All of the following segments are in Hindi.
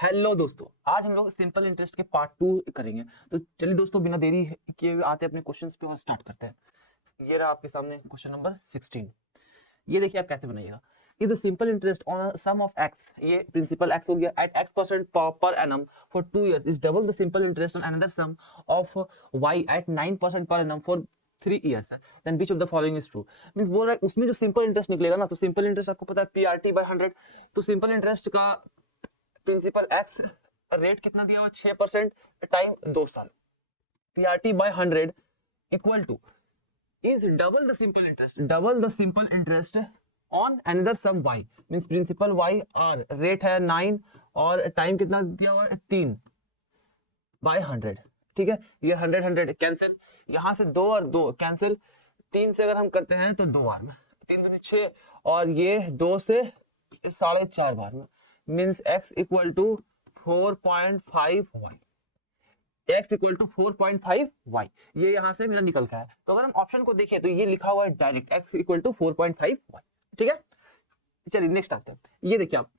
हेलो दोस्तों, आज हम लोग सिंपल इंटरेस्ट के पार्ट 2 करेंगे। तो चलिए दोस्तों, बिना देरी किए हुए आते हैं अपने क्वेश्चंस पे और स्टार्ट करते हैं। ये रहा आपके सामने क्वेश्चन नंबर 16। ये देखिए आप कैसे बनाइएगा। If the simple interest on sum of x, ये प्रिंसिपल एक्स हो गया, at x% per annum for 2 years is double the simple interest on another sum of y at 9% per annum for 3 years, then which of the following is true. Means बोल रहा है उसमें जो सिंपल इंटरेस्ट निकलेगा ना, तो सिंपल इंटरेस्ट आपको पता है PRT बाय 100। तो सिंपल इंटरेस्ट का प्रिंसिपल एक्स रेट कितना दिया हुआ 6% टाइम 2 साल, PRT by 100 equal to is double the simple interest on another sum y, means principal y r rate है 9 और टाइम कितना दिया हुआ है 3 बाय 100। ठीक है, ये 100 कैंसिल, यहां से 2 और 2 कैंसिल, 3 से अगर हम करते हैं तो 2 बार में 3 दूनी 6 और ये 2 से 4.5 बार में, means x equal to 4.5y, x equal to 4.5y। ये यहां से मेरा निकल गया है। तो अगर हम ऑप्शन को देखें तो ये लिखा हुआ है direct x equal to 4.5y। ठीक है, चलिए नेक्स्ट आते हैं। ये देखिए आप,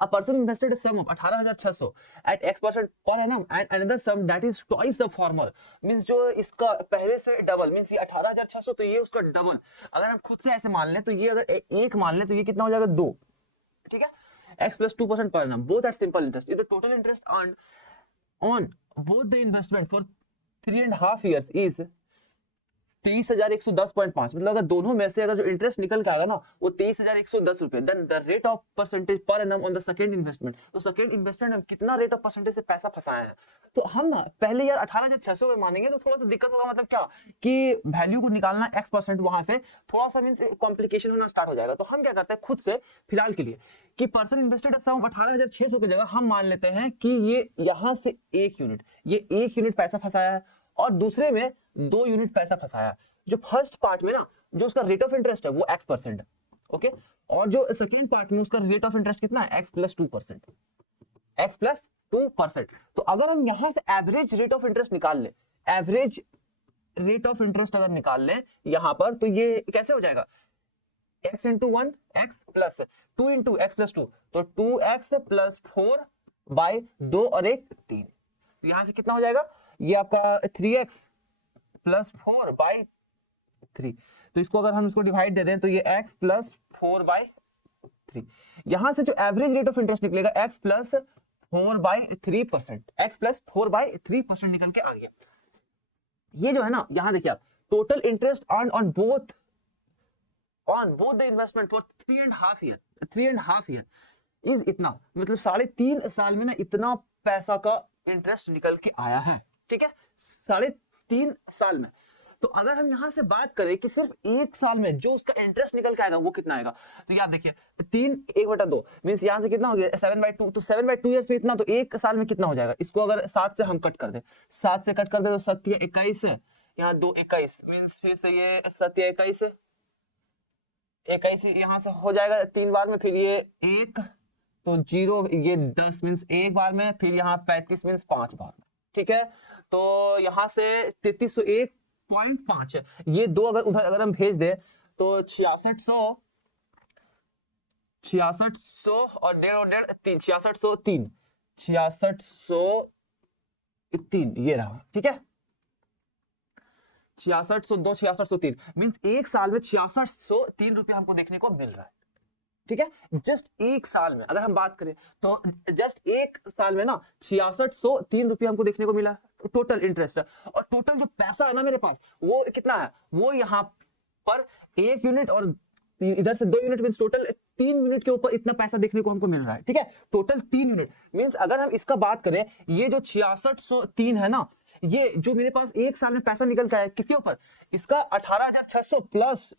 a person invested a sum of 18,600 at x% per annum and another sum that is twice the former, means जो इसका पहले से डबल, मींस ये 18,600 तो ये उसका डबल। अगर हम खुद से ऐसे मान लें तो ये अगर एक मान लें तो ये कितना हो जाएगा 2। ठीक है, x plus 2% per annum both at simple interest if the total interest earned on both the investment for 3.5 years is 23,110.5, मतलब अगर दोनों में से अगर जो इंटरेस्ट निकल के आएगा ना वो 23,110 रुपए, then the rate of percentage per annum on the second investment. तो सेकंड इन्वेस्टमेंट में कितना रेट ऑफ परसेंटेज से पैसा फंसाया है। तो हम ना पहले यार 18,600 अगर मानेंगे तो थोड़ा सा दिक्कत होगा, मतलब क्या कि वैल्यू को निकालना x% वहां से थोड़ा सा मींस कॉम्प्लिकेशन होना स्टार्ट हो जाएगा। तो हम क्या करते हैं खुद से फिलहाल के लिए कि पर्सन इन्वेस्टेड सम 18,600 की जगह हम मान लेते हैं कि ये यहां से 1 यूनिट, ये 1 यूनिट पैसा फंसाया है और दूसरे में 2 यूनिट पैसा फंसाया। जो फर्स्ट पार्ट में ना जो उसका रेट ऑफ इंटरेस्ट है वो x%, ओके, और जो सेकंड पार्ट में उसका रेट ऑफ इंटरेस्ट कितना है x प्लस 2%, x प्लस 2%। तो अगर हम यहां से एवरेज रेट ऑफ इंटरेस्ट निकाल ले, एवरेज रेट ऑफ इंटरेस्ट अगर निकाल लें यहां पर, तो ये कैसे हो जाएगा x into 1 x plus 2 into x plus 2, तो 2x प्लस 4 बाय 2 और 1 3। तो यहां से कितना हो जाएगा ये आपका 3x प्लस 4 बाय 3। तो इसको अगर हम इसको डिवाइड दे दें तो ये x प्लस 4 बाय 3। यहां से जो एवरेज रेट ऑफ इंटरेस्ट निकलेगा x plus 4 by 3%, x plus 4 by 3% निकल के आ गया। ये जो है ना, यहां देखिए आप, total interest earn on both the investment for 3.5 year is इतना, मतलब 3.5 साल में ना इतना पैसा का इंटरेस्ट निकल के आया है। ठीक है, 3.5 साल में। तो अगर हम यहां से बात करें कि सिर्फ 1 साल में जो उसका इंटरेस्ट निकल के आएगा वो कितना आएगा, तो याद देखिए 3 1/2 मींस यहां से कितना हो गया 7/2, तो 7/2 ईयर्स में इतना, तो 1 साल में कितना हो जाएगा। इसको अगर 7 से हम कट कर दें, 7 से कट कर दे तो 7 21 है, यहाँ 2 21 मींस फिर से ये 7 21 है, 21 यहां से हो जाएगा 3 बार में, फिर ये 1 तो 0, ये 10 मींस 1 बार में, फिर यहाँ 35 मींस 5 बार में। ठीक है, तो यहां से 3301.5 है, ये 2 अगर उधर अगर हम भेज दे तो 6600 और 1.5 6603 ये रहा। ठीक है, 6602 6603 मींस 1 साल में 6603 रुपया हमको देखने को मिल रहा है। ठीक है, जस्ट 1 साल में अगर हम बात करें तो जस्ट 1 साल में ना 6603 रुपया हमको देखने को मिला टोटल इंटरेस्ट। और टोटल जो पैसा है ना मेरे पास वो कितना है, वो यहाँ पर 1 यूनिट और इधर से 2 यूनिट मींस टोटल 3 यूनिट के ऊपर इतना पैसा देखने को हमको मिल रहा है। ठीक है, टोटल 3 यूनिट मींस अगर हम इसका बात करें, ये जो 6603 है ना, ये जो मेरे पास 1 साल में पैसा निकल के आया किसके ऊपर, इसका 18,600 प्लस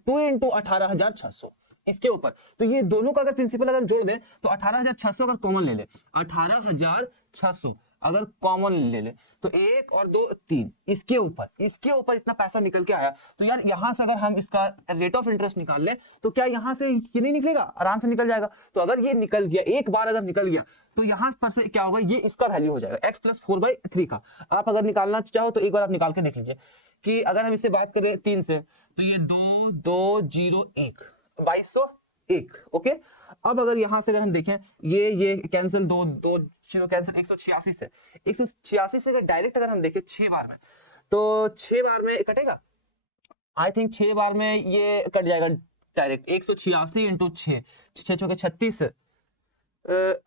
2 इंटू 18,600 इसके ऊपर। तो ये दोनों का अगर प्रिंसिपल अगर जोड़ दें तो 18,600 अगर कॉमन ले ले, 18,600 अगर कॉमन ले ले तो 1 और 2 3 इसके ऊपर इतना पैसा निकल के आया। तो यार यहां से अगर हम इसका रेट ऑफ इंटरेस्ट निकाल ले तो क्या यहां से ये नहीं निकलेगा, आराम से निकल जाएगा। तो अगर ये निकल गया, एक बार अगर निकल गया तो यहां पर से क्या होगा, ये इसका वैल्यू हो जाएगा x प्लस 4/3 का। आप अगर निकालना चाहो तो एक बार आप निकाल के देख लीजिए कि अगर हम इससे बात करें 3 से तो ये 2 2 0 1 2201। ओके, अब अगर यहाँ से अगर हम देखें ये कैंसिल, दो दो जीरो कैंसिल, 186 से अगर डायरेक्ट अगर हम देखें 6 बार में, तो 6 बार में कटेगा, आई थिंक 6 बार में ये कट जाएगा डायरेक्ट। 186 इंटू 6, 6 चौके 36,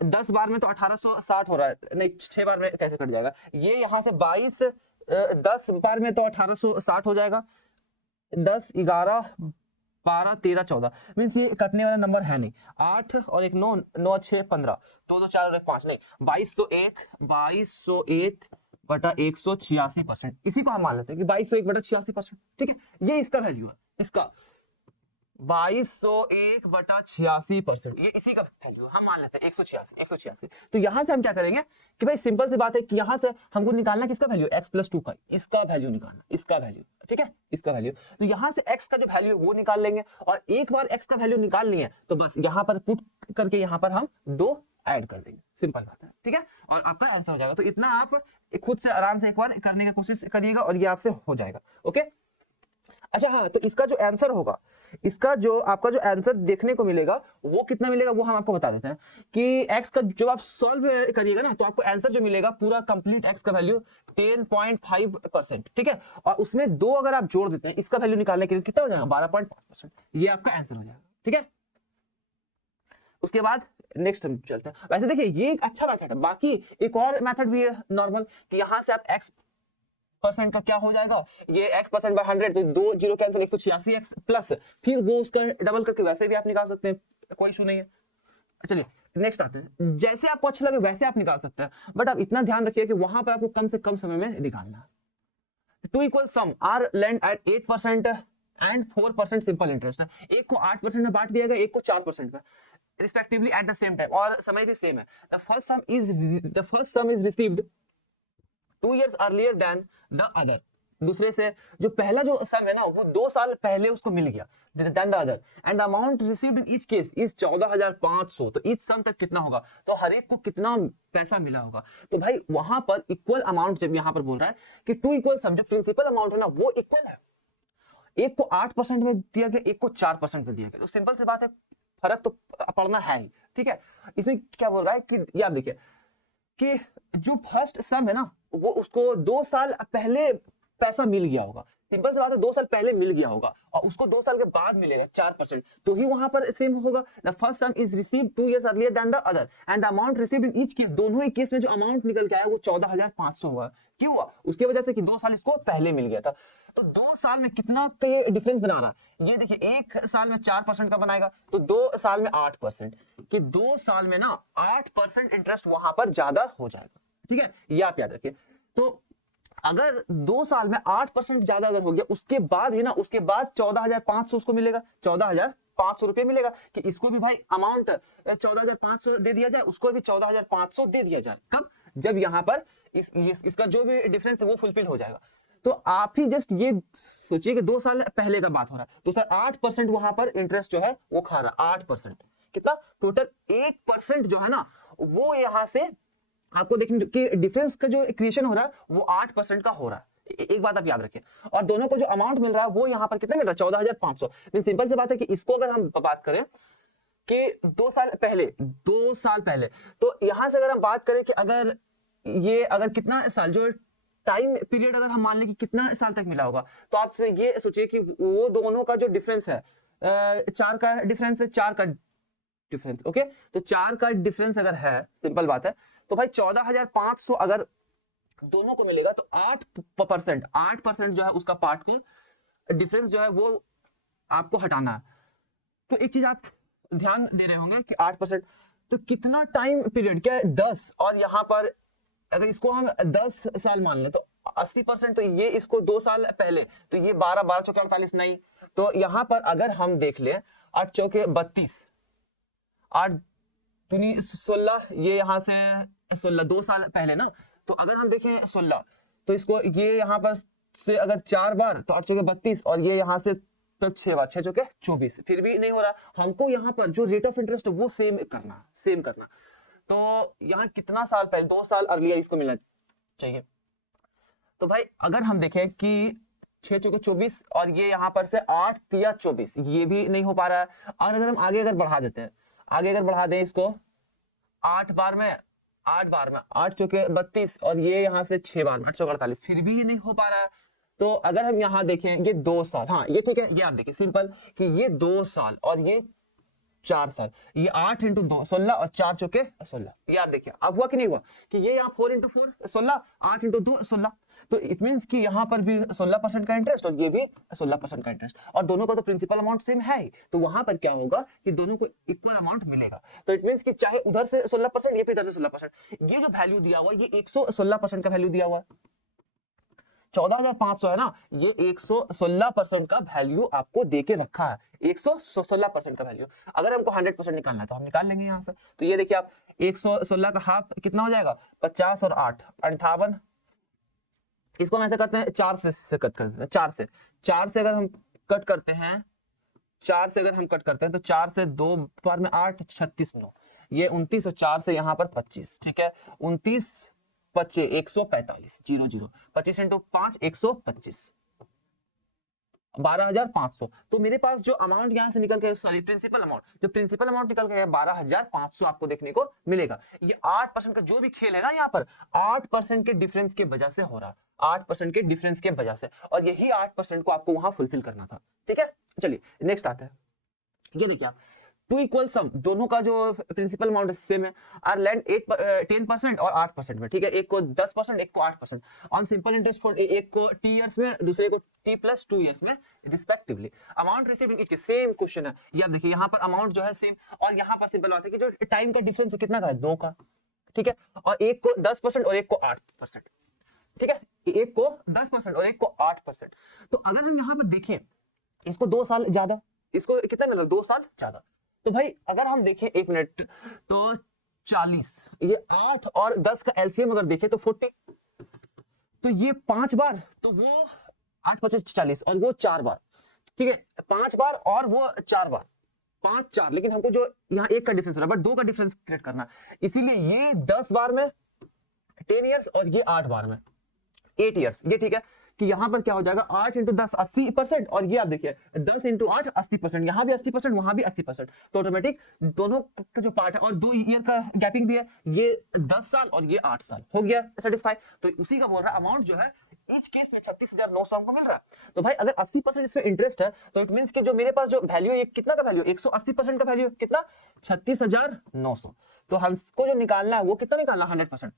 10 बार में तो 1860 हो रहा है, नहीं 6 बार में कैसे कट जाएगा, ये यहाँ से 22, 10 बार में तो 1860 हो जाएगा, 10, 11, 12, 13, 14, मीन्स ये कटने वाला नंबर है नहीं। 8 और एक 9, 9, 6, 15, 2, 2, 4 और एक 5, नहीं 2201 बटा 186%, इसी को हम मान लेते हैं कि 2201 बटा 86%, ठीक है, ये इसका वैल्यू है, इसका 2201 बटा 86%, ये इसी का वैल्यू हम मान लेते हैं 186। तो यहां से हम क्या करेंगे कि भाई सिंपल सी बात है कि यहां से हमको निकालना किसका वैल्यू, x + 2 का, इसका वैल्यू निकालना, इसका वैल्यू, ठीक है, इसका वैल्यू। तो यहां से x का जो वैल्यू है वो निकाल लेंगे, और एक बार x का वैल्यू निकाल लिए तो बस यहां पर पुट करके यहां पर हम 2 ऐड कर देंगे, सिंपल बात है, ठीक है, और आपका आंसर हो जाएगा। तो इतना आप खुद से आराम से एक बार करने की कोशिश करिएगा और ये आपसे हो जाएगा, ओके। अच्छा हाँ, तो इसका जो आंसर होगा, इसका जो आपका जो आंसर देखने को मिलेगा वो कितना मिलेगा वो हम आपको बता देते हैं कि x का जब आप सॉल्व करिएगा ना, तो आपको आंसर जो मिलेगा पूरा कंप्लीट x का वैल्यू 10.5%, ठीक है, और उसमें 2 अगर आप जोड़ देते हैं इसका वैल्यू निकालने के लिए कितना हो जाएगा 12.5%, ये आपका आंसर हो जाएगा, ठीक है। उसके बाद नेक्स्ट हम चलते हैं। वैसे देखिए ये एक अच्छा मेथड है, बाकी एक और मेथड भी है नॉर्मल, कि यहां से आप x परसेंट का क्या हो जाएगा, ये x% बाय 100, तो 2 जीरो कैंसिल, 186x प्लस फिर वो उसका डबल करके वैसे भी आप निकाल सकते हैं, कोई इशू नहीं है। चलिए नेक्स्ट आते हैं, जैसे आपको अच्छा लगे वैसे आप निकाल सकते हैं, बट आप इतना ध्यान रखिए कि वहां पर आपको कम से कम समय में निकालना है। 2 equal sum are lend at 8% and 4% simple interest है, एक को 8% में बांट दिया गया, एक को 4% में respectively eight the same time, और समय भी सेम है। The first some is received 2 years earlier than the other, दूसरे से जो पहला जो सम है ना वो 2 साल पहले उसको मिल गया than the other, and the amount received in each case is 14,500, तो each सम तक कितना होगा, तो हर एक को कितना पैसा मिला होगा। तो भाई वहां पर इक्वल अमाउंट जब यहां पर बोल रहा है कि 2 इक्वल सम, जो प्रिंसिपल अमाउंट है ना वो इक्वल है, एक को 8% में दिया गया, एक को 4% में दिया गया, तो सिंपल सी बात है फर्क तो पड़ना है ही, ठीक है। इसमें क्या बोल रहा है कि ये आप देखिए कि जो फर्स्ट सम है ना वो उसको 2 साल पहले पैसा मिल गया होगा, सिंपल सी बात है 2 साल पहले मिल गया होगा, और उसको 2 साल के बाद मिलेगा 4%, तो ही वहां पर सेम होगा। The first some is received 2 years earlier than the other and the amount received in each case, दोनों ही केस में जो अमाउंट निकल के आया वो 14,500 हुआ। क्यों हुआ, उसकी वजह से कि 2 साल इसको पहले मिल गया था। तो 2 साल में कितना डिफरेंस बना रहा है, ये देखिए 1 साल में 4% का बनाएगा, तो 2 साल में 8%, कि 2 साल में ना 8% इंटरेस्ट वहां पर ज्यादा हो जाएगा, ठीक है, ये आप याद रखिए। तो अगर 2 साल में 8% ज्यादा अगर हो गया, उसके बाद ही ना, उसके बाद 14,500 उसको मिलेगा, 14,500 रुपए मिलेगा, कि इसको भी भाई अमाउंट 14,500 दे दिया जाए, उसको भी 14,500 दे दिया जाए। कब, जब यहाँ पर इसका जो भी डिफरेंस है वो फुलफिल हो जाएगा। तो आप ही जस्ट ये सोचिए कि 2 साल पहले का बात हो रहा है, तो सर 8% वहां पर इंटरेस्ट जो है वो खा रहा है, 8% कितना, टोटल 8% जो है ना वो यहां से आपको देखने कि डिफरेंस का जो क्रिएशन हो रहा है वो 8% का हो रहा है। एक बात आप याद रखिए, और दोनों को जो अमाउंट मिल रहा है वो यहाँ पर कितना मिल रहा है, 14,500। सिंपल सी बात है कि इसको अगर हम बात करें कि 2 साल पहले, तो यहां से अगर हम बात करें कि अगर कितना साल, जो टाइम पीरियड अगर हम मान लें कि कितना साल तक मिला होगा, तो आप ये सोचिए कि वो दोनों का जो डिफरेंस है 4 का डिफरेंस है, 4 का डिफरेंस, ओके, तो 4 का डिफरेंस अगर है, सिंपल बात है, तो भाई 14,500 अगर दोनों को मिलेगा तो 8% जो है उसका पार्ट को डिफरेंस जो है वो आपको हटाना है। तो एक चीज आप ध्यान दे रहे होंगे कि 8%, तो कितना टाइम पीरियड, क्या है 10, और यहां पर अगर इसको हम 10 साल मान लें तो 80%, तो ये इसको 2 साल पहले, तो ये 12 चौके 48, नहीं, तो यहां पर अगर हम देख ले 8 चौके 32, 8 दूनी 16, ये यहां से 16, 2 साल पहले ना, तो अगर हम देखें 16, तो इसको ये यहां पर से अगर 4 बार, तो 8 चौके 32, और ये यहां से तब 6 बार, 6 चौके 24, फिर भी नहीं हो रहा, हमको यहाँ पर जो रेट ऑफ इंटरेस्ट है वो सेम करना। तो यहाँ कितना साल पहले, 2 साल अर्लियर इसको मिलना चाहिए। तो भाई अगर हम देखें कि 6 चौके 24, और ये यहाँ पर से 8 तिया 24, ये भी नहीं हो पा रहा है, और अगर हम आगे अगर बढ़ा देते हैं, आगे अगर बढ़ा दें इसको 8 बार में 8 चौके 32 और ये यहाँ से 6 बार में 8 चौके 48, फिर भी ये नहीं हो पा रहा है। तो अगर हम यहाँ देखें ये 2 साल, हाँ ये ठीक है, ये आप देखिए सिंपल कि ये 2 साल और ये 4 साल, ये 8 इंटू 2 16 और 4 चौके 16, ये आप देखिए अब हुआ कि नहीं हुआ कि ये यहाँ 4 इंटू 4 16, 8 इंटू 2 16, तो इट मींस कि यहाँ पर भी 16% का इंटरेस्ट और ये भी 16% का इंटरेस्ट, और दोनों का तो प्रिंसिपल अमाउंट सेम है ही, तो वहां पर क्या होगा कि दोनों को इक्वल अमाउंट मिलेगा। तो इट मींस कि चाहे उधर से 16% ये भी इधर से 16%, ये जो वैल्यू दिया हुआ है ये 116% का वैल्यू दिया हुआ है। 14,500 है ना, ये 116% का वैल्यू आपको देके रखा है, 116% का वैल्यू। अगर हमको 100% निकालना है तो हम निकाल लेंगे यहाँ से। तो ये देखिए आप 116 का हाफ कितना हो जाएगा, 50 और 8 58, इसको हम ऐसे करते हैं 4 से कट करते हैं, 4 से अगर हम कट करते हैं, 4 से अगर हम कट करते हैं तो 4 से 2 बार में 8 36 9, ये 29 और 4 से यहाँ पर 25, ठीक है 29 25 145 0 25 इंटू 5 125 12,500। तो मेरे पास जो अमाउंट यहाँ से निकल के, सॉरी प्रिंसिपल अमाउंट निकल के 12,500 आपको देखने को मिलेगा। ये 8% का जो भी खेल है ना यहाँ पर 8% के डिफरेंस के वजह से हो रहा है, 8% के डिफरेंस के वजह से, और यही 8% को आपको वहां फुलफिल करना था। ठीक है, चलिए नेक्स्ट आता है। ये देखिए आप टू इक्वल सम, दोनों का जो प्रिंसिपल अमाउंट सेम है, आर लैंड 10% और 8% में, ठीक है, एक को 10% एक को 8% ऑन सिंपल इंटरेस्ट फॉर, एक को टी इयर्स में दूसरे को T+2 इयर्स में respectively. Amount received in each case, same question है, ये आप देखिए यहाँ पर अमाउंट जो है सेम, और यहाँ पर सिंपल बात है कि जो टाइम का डिफरेंस है कितना का है, 2 का, ठीक है, और एक को 10% और एक को 8%, ठीक है, एक को 10% और एक को 8%। तो अगर हम यहाँ पर देखें इसको 2 साल ज्यादा, इसको कितना मिला 2 साल ज्यादा, तो भाई अगर हम देखें 1 मिनट तो 40, ये 8 और 10 का एलसीएम अगर देखें तो 40, तो ये 5 बार, तो वो 8 25 40 और वो 4 बार, ठीक है 5 बार और वो 4 बार, 5 4, लेकिन हमको जो यहाँ 1 का डिफरेंस हो रहा है बट 2 का डिफरेंस क्रिएट करना, इसीलिए ये 10 बार में 10 इयर्स और ये 8 बार में 8 इयर्स। ये ठीक है कि यहाँ पर क्या हो जाएगा 8 इंटू 10 80%, और ये आप देखिए 10 इंटू 8 80%, यहाँ भी 80% वहां भी 80%, तो ऑटोमेटिक दोनों का जो पार्ट है, और 2 ईयर का गैपिंग भी है, ये 10 साल और ये 8 साल हो गया सेटिस्फाई। तो उसी का बोल रहा है अमाउंट जो है इस केस में 36,900 हमको मिल रहा है। तो भाई अगर 80% इसमें इंटरेस्ट है तो इट मींस कि जो मेरे पास जो वैल्यू है कितना का वैल्यू, 180% का वैल्यू कितना 36,900। तो हमको जो निकालना है वो कितना निकालना 100%।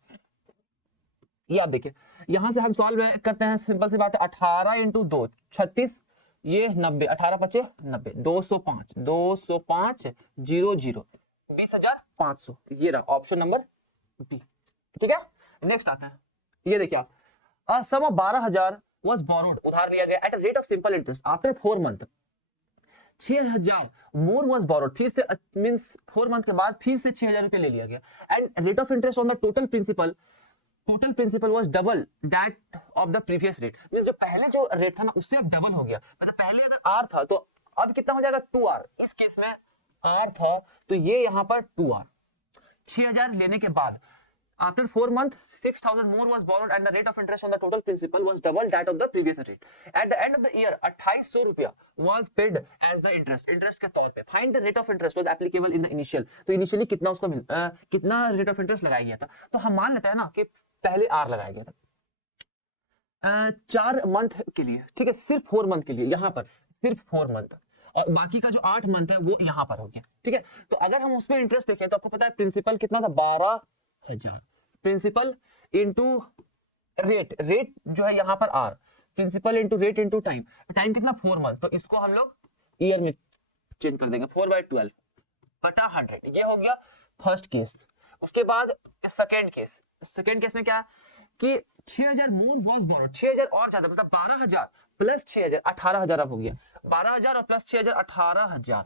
ये आप देखिए यहां से हम सॉल्व करते हैं, सिंपल सी बात है, 18 इंटू 2 36, ये 90, 18 25 90, 205 0 0 20,500, ये रहा ऑप्शन नंबर बी। ठीक है, नेक्स्ट आता है, ये देखिए आप अ सम ऑफ 12,000 वाज बोरोड, उधार लिया गया eight a rate of simple interest after 4 month, 6,000 more was borrowed, फिर से मींस 4 मंथ के बाद फिर से 6,000 रुपए ले लिया गया, and rate of interest on the total principal was double that of the previous rate, means जो पहले जो रेट था ना उससे अब डबल हो गया, मतलब पहले अगर आर था तो अब कितना हो जाएगा 2R, इस केस में आर था तो ये यहाँ पर 2R, 6,000 लेने के बाद after 4 months 6,000 more was borrowed and the rate of interest on the total principal was double that of the previous rate. At the end of the year 2,800 रुपया was paid as the interest के तौर पे। Find the rate of interest was applicable in the initial, तो इनिशियली कितना उसको कितना रेट ऑफ इंटरेस्ट लगाया गया था, तो हम मान लेते हैं ना कि पहले आर लगाया गया था 4 मंथ के लिए, ठीक है, सिर्फ 4 मंथ के लिए, यहाँ पर सिर्फ 4 मंथ, और बाकी का जो 8 मंथ है वो यहाँ पर हो गया। ठीक है, तो अगर हम उसमें इंटरेस्ट देखें तो आपको पता है प्रिंसिपल कितना था 12,000, प्रिंसिपल इंटू रेट, रेट जो है यहाँ पर r, principal into rate into time, time कितना 4 मंथ, तो इसको हम लोग ईयर में चेंज कर देंगे 4/12 बटा 100, ये हो गया फर्स्ट केस। उसके बाद सेकेंड केस में क्या कि 6,000 मोर वाज बोरोड, 6,000 और ज्यादा, मतलब 12,000 प्लस 6,000 18,000 अब हो गया, 12,000 और plus 6,000 18,000।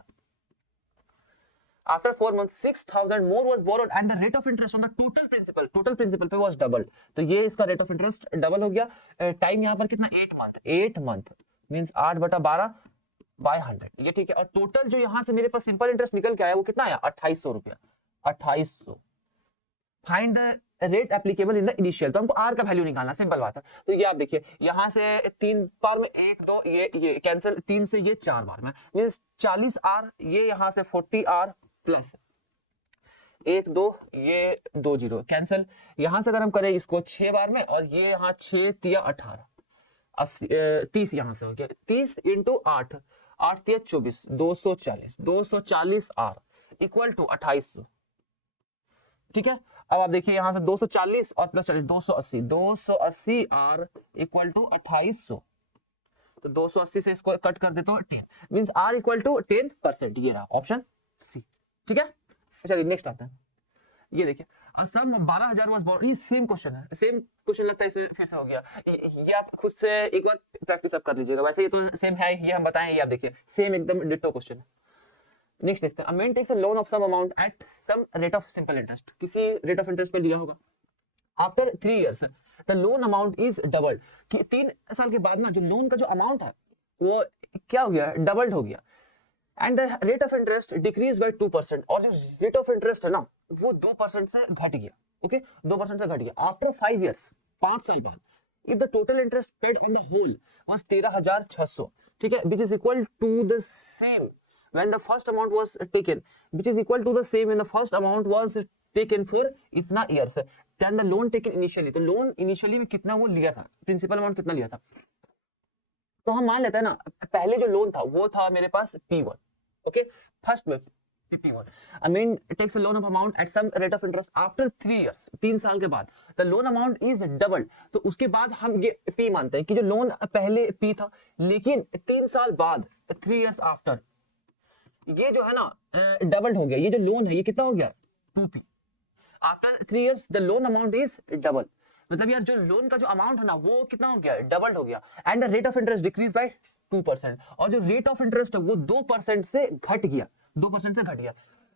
After 4 months 6,000 more was borrowed and the rate of interest on the total principal पे was doubled, तो ये इसका रेट ऑफ इंटरेस्ट डबल हो गया। टाइम यहाँ पर कितना 8 मंथ मींस 8/12/100, ये ठीक है, और टोटल जो यहाँ से मेरे पास सिंपल इंटरेस्ट निकल के आया वो कितना आया 2,800 रुपया, 2,800। Find the rate applicable in the initial, तो हमको आर का वैल्यू निकालना, सिंपल बात है। तो ये आप देखिए यहाँ से 3 बार में 1 2 ये कैंसिल, 3 से ये 4 बार में मींस 40R, ये यहाँ से 40R प्लस 1 2 ये 2 0 कैंसिल। यहां से अगर हम करें इसको 6 बार में, और ये यहाँ 6 तिया 18 80 30 यहां से हो गया 30 इंटू 8 8 तिया 24 240 आर इक्वल टू 2800। ठीक है, अब आप देखिए यहां से 240 और प्लस 40 280 आर इक्वल टू 2800। तो 280 से इसको कट कर देता हूं 10 मींस आर इक्वल टू 10%। ये रहा ऑप्शन सी। ठीक है, चलिए नेक्स्ट आता है। ये देखिए असम 12,000 वाज बोर्न। ये सेम क्वेश्चन है, सेम क्वेश्चन लगता है इसमें फिर से हो गया। ये आप खुद से एक बार प्रैक्टिस अप कर लीजिएगा, वैसे ये तो सेम है, ये हम बताएं, ये आप देखिए सेम एकदम डिट्टो क्वेश्चन है। नेक्स्ट देखते हैं, a man takes a loan of some amount at some rate of simple interest. किसी रेट ऑफ इंटरेस्ट पे लिया होगा। After 3 years the loan amount is doubled, कि 3 साल के बाद ना जो लोन का जो अमाउंट है वो क्या हो गया, डबल्ड हो गया। And the rate of interest decrease by 2%, और जो रेट ऑफ इंटरेस्ट है ना वो 2% से घट गया। ओके, 2% से घट गया। आफ्टर 5 इयर्स, 5 साल बाद, if the total interest paid on the whole was 13,600, ठीक है, which is equal to the same when the first amount was taken, which is equal to the same when the first amount was taken for इतना years, then the loan taken initially, तो लोन इनिशियली में कितना वो लिया था, प्रिंसिपल अमाउंट कितना लिया था। तो हम मान लेते हैं ना, पहले जो लोन था वो था मेरे पास P1, ओके, फर्स्ट में P1। I mean takes a loan of amount at some rate of interest after 3 years, 3 साल के बाद the loan amount is doubled, तो उसके बाद हम ये P मानते हैं कि जो लोन पहले P था, लेकिन 3 साल बाद 3 years आफ्टर ये जो है ना डबल हो गया। ये जो लोन है ये कितना हो गया 2P। After 3 years the loan amount is double, मतलब यार जो लोन का जो अमाउंट है ना वो कितना हो गया, डबल हो गया। And the rate of interest decrease by 2%, और जो रेट ऑफ इंटरेस्ट है वो 2% से घट गया, 2% से घट गया।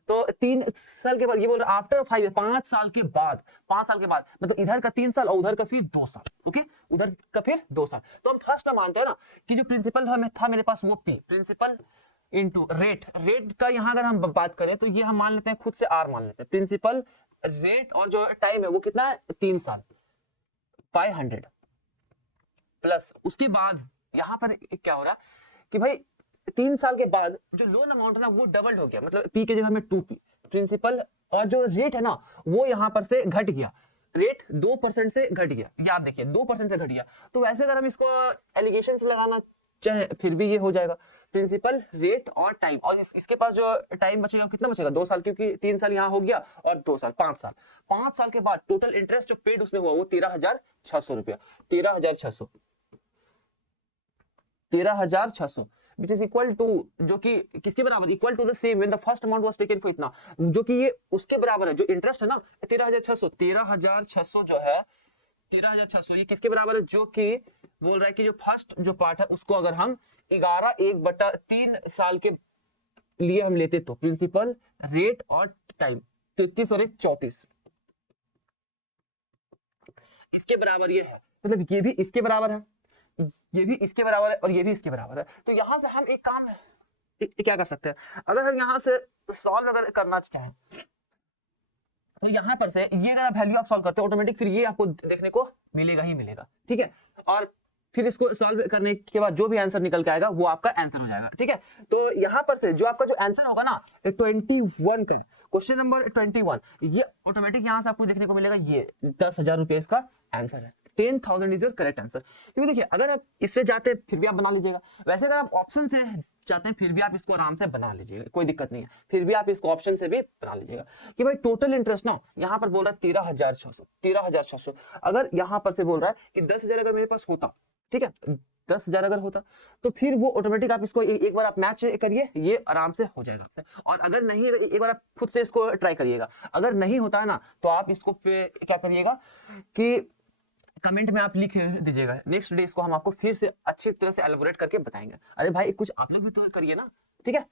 तो 3 साल के बाद, ये बोल रहा आफ्टर 5 साल के बाद, 5 साल के बाद मतलब इधर का 3 साल और उधर का फिर 2 साल, ओके, उधर का फिर 2 साल। तो हम फर्स्ट में मानते हैं ना कि जो प्रिंसिपल था मेरे पास वो P, principal into rate. Rate का यहां अगर हम बात करें तो ये हम मान लेते हैं खुद से R मान लेते हैं, प्रिंसिपल रेट, और जो टाइम है वो कितना है 3 साल 500 प्लस। उसके बाद यहां पर क्या हो रहा कि भाई 3 साल के बाद जो लोन अमाउंट है ना वो डबल हो गया, मतलब P के जगह में 2P प्रिंसिपल, और जो रेट है ना वो यहां पर से घट गया, रेट 2% से घट गया। याद देखिए 2% से घट गया। तो वैसे अगर हम इसको एलिगेशन से लगाना चाहे फिर भी ये हो जाएगा, प्रिंसिपल रेट और टाइम, और इसके पास जो टाइम बचेगा कितना बचेगा 2 साल, क्योंकि 3 साल यहाँ हो गया और 2 साल 5 साल। 5 साल के बाद टोटल इंटरेस्ट जो पेड उसमें हुआ वो 13,600 रुपया, 13,600 which is equal to, जो कि किसके बराबर, equal to the same when the first amount was taken for इतना, जो कि ये उसके बराबर है। जो इंटरेस्ट है ना 13,600 जो है 13,600 ये किसके बराबर है, जो कि बोल रहा है कि जो फर्स्ट जो पार्ट है उसको अगर हम 11/1/3 साल के लिए हम लेते तो प्रिंसिपल रेट और टाइम 33 और 34 इसके बराबर ये है, मतलब ये भी इसके बराबर है, ये भी इसके बराबर है, और ये भी इसके बराबर है। तो यहां से हम एक काम क्या कर सकते हैं, अगर हम यहां से सॉल्व अगर करना चाहें तो यहां पर से ये अगर आप वैल्यू आप सॉल्व करते हो ऑटोमेटिक फिर ये आपको देखने को मिलेगा ही मिलेगा, ठीक है। और फिर इसको सॉल्व करने के बाद जो भी आंसर निकल के आएगा वो आपका आंसर हो जाएगा, ठीक है। तो यहां पर से जो आपका जो आंसर होगा ना 21 का, क्वेश्चन नंबर 21, ये ऑटोमेटिक यहां से आपको देखने को मिलेगा, ये 10,000 रुपए इसका आंसर है। 10,000 इज योर करेक्ट आंसर। क्योंकि देखिए अगर आप इससे जाते हैं फिर भी आप बना लीजिएगा, वैसे अगर आप ऑप्शन से चाहते हैं फिर भी आप इसको आराम से बना लीजिएगा, कोई दिक्कत नहीं है, फिर भी आप इसको ऑप्शन से भी बना लीजिएगा कि भाई टोटल इंटरेस्ट ना यहाँ पर बोल रहा है 13,600। अगर यहाँ पर से बोल रहा है कि 10,000 अगर मेरे पास होता, ठीक है, 10,000 अगर होता तो फिर वो ऑटोमेटिक आप इसको एक बार आप मैच करिए, ये आराम से हो जाएगा। और अगर नहीं, एक बार आप खुद से इसको ट्राई करिएगा, अगर नहीं होता है ना तो आप इसको क्या करिएगा कि कमेंट में आप लिख दीजिएगा, नेक्स्ट डे इसको हम आपको फिर से अच्छी तरह से एलैबोरेट करके बताएंगे। अरे भाई कुछ आप लोग भी तो करिए ना, ठीक है।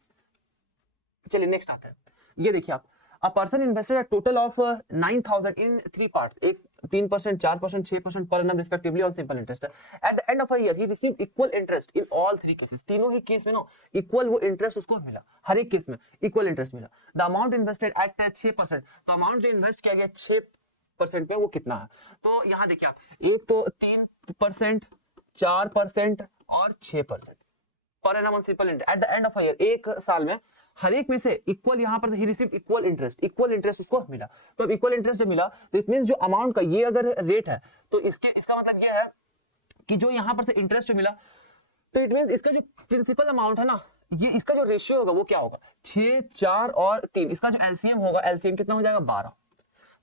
चलिए नेक्स्ट आता है, ये देखिए आप, a person invested a total of 9,000 in 3 parts, एक 3%, 4%, 6% per annum respectively on simple interest. At the end of a year, he received equal interest in all 3 cases. तीनों ही केस में ना इक्वल वो इंटरेस्ट उसको मिला, हर एक केस में इक्वल इंटरेस्ट मिला। The amount invested at 6%, तो अमाउंट जो इन्वेस्ट किया गया 6% पे वो कितना है। तो यहाँ देखिए आप, एक तो 3%, 4% और 6% पर annum on simple interest at the end of a year, एक साल में हर एक में से इक्वल, यहाँ पर ही रिसीव्ड इक्वल इंटरेस्ट उसको मिला। तो अब इक्वल इंटरेस्ट जब मिला तो इट मींस जो अमाउंट का ये अगर रेट है तो इसका मतलब ये है कि जो यहाँ पर से इंटरेस्ट जो मिला तो इट मींस इसका जो प्रिंसिपल अमाउंट है ना, ये इसका जो रेशियो होगा वो क्या होगा, 6, 4 और 3, इसका जो एलसीएम होगा, एलसीएम कितना हो जाएगा 12।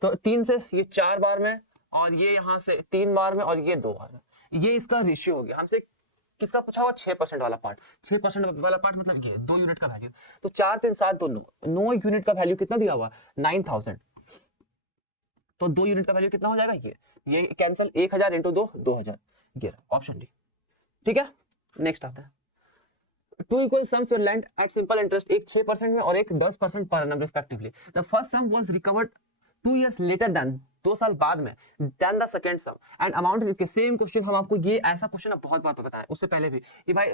तो 3 से ये 4 बार में और ये यहाँ से 3 बार में और ये 2 बार में, ये इसका रेशियो हो गया। हमसे किसका पूछा हुआ, 6% वाला पार्ट। 6% वाला पार्ट मतलब ये 2 यूनिट का वैल्यू। तो 4 3 7 2 9 यूनिट का वैल्यू कितना दिया हुआ, 9000। तो 2 यूनिट का वैल्यू कितना हो जाएगा, ये कैंसिल, 1000 इंटू 2 2000, ये ऑप्शन डी। ठीक है, नेक्स्ट आता है two equal sums were lent at simple interest, एक 6% में और एक 10% per annum respectively. The first sum was recovered 2 years later then, 2 साल बाद में, then the second sum and amount के सेम क्वेश्चन। हम आपको ये ऐसा क्वेश्चन बहुत बार बताया उससे पहले भी कि भाई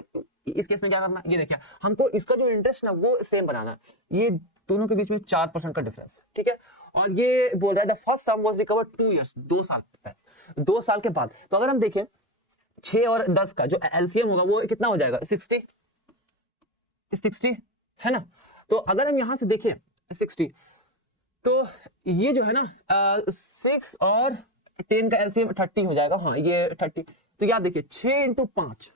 इस केस में क्या करना, ये देखिए हमको इसका जो इंटरेस्ट ना वो सेम बनाना है, ये दोनों के बीच में 4% का डिफरेंस। ठीक है, और ये बोल रहा है the first sum was recovered 2 years, 2 साल पहले, 2 साल के बाद। तो अगर हम देखें 6 और 10 का जो एलसीएम होगा वो कितना हो जाएगा, 60 है ना। तो अगर हम यहां से देखें 60, तो ये जो है ना 6 और 10 का एलसीएम 30 हो जाएगा। हाँ ये 30, तो याद देखिए 6 इंटू 5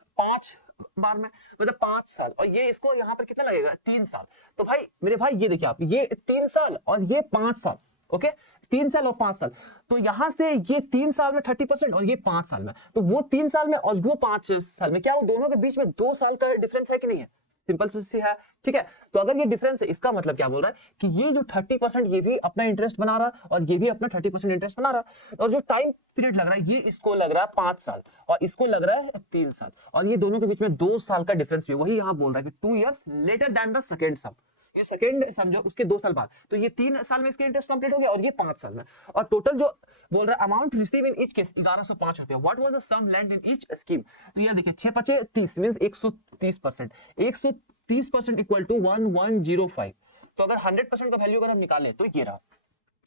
बार में मतलब 5 साल, और ये इसको यहाँ पर कितना लगेगा, 3 साल। तो भाई मेरे भाई ये देखिए आप, ये 3 साल और ये 5 साल, ओके 3 साल और 5 साल। तो यहां से ये 3 साल में 30% और ये 5 साल में, तो वो 3 साल में और वो 5 साल में, क्या वो दोनों के बीच में 2 साल का डिफरेंस है कि नहीं है, सिंपल सी है। ठीक है, तो अगर ये डिफरेंस है, इसका मतलब क्या बोल रहा है कि ये जो 30% ये भी अपना इंटरेस्ट बना रहा है और ये भी अपना 30% इंटरेस्ट बना रहा है, और जो टाइम पीरियड लग रहा है ये इसको लग रहा है 5 साल और इसको लग रहा है 3 साल, और ये दोनों के बीच में 2 साल का डिफरेंस भी, वही यहाँ बोल रहा है कि 2 years later then the second sum, ये सेकंड समझो उसके 2 साल बाद। तो ये 3 साल में इसके इंटरेस्ट कंप्लीट हो गया और ये 5 साल में, और टोटल जो बोल रहा है amount receive in each case 1105 रुपया। What was the sum lent in each scheme, तो ये देखिए 6 5 30 मींस 130%, 130% इक्वल टू 1105। तो अगर 100% का वैल्यू अगर हम निकालें तो ये रहा,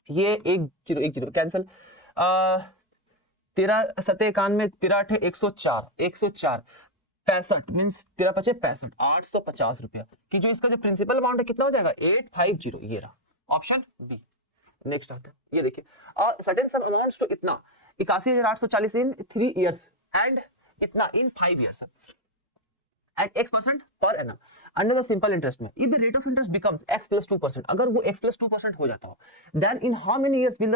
ये 1 0 कैंसिल, 13 7 91 13 104 65 मींस 13 5 65 850 रुपया की जो इसका जो प्रिंसिपल अमाउंट है कितना हो जाएगा 850, ये रहा ऑप्शन बी। नेक्स्ट आता है, ये देखिए सर्टेन सम अमाउंट्स टू इतना 81,840 इन 3 years एंड इतना इन 5 years at x% per annum under the simple interest में, if the rate of interest becomes x plus 2%, अगर वो x plus 2% हो जाता हो, then in how many years will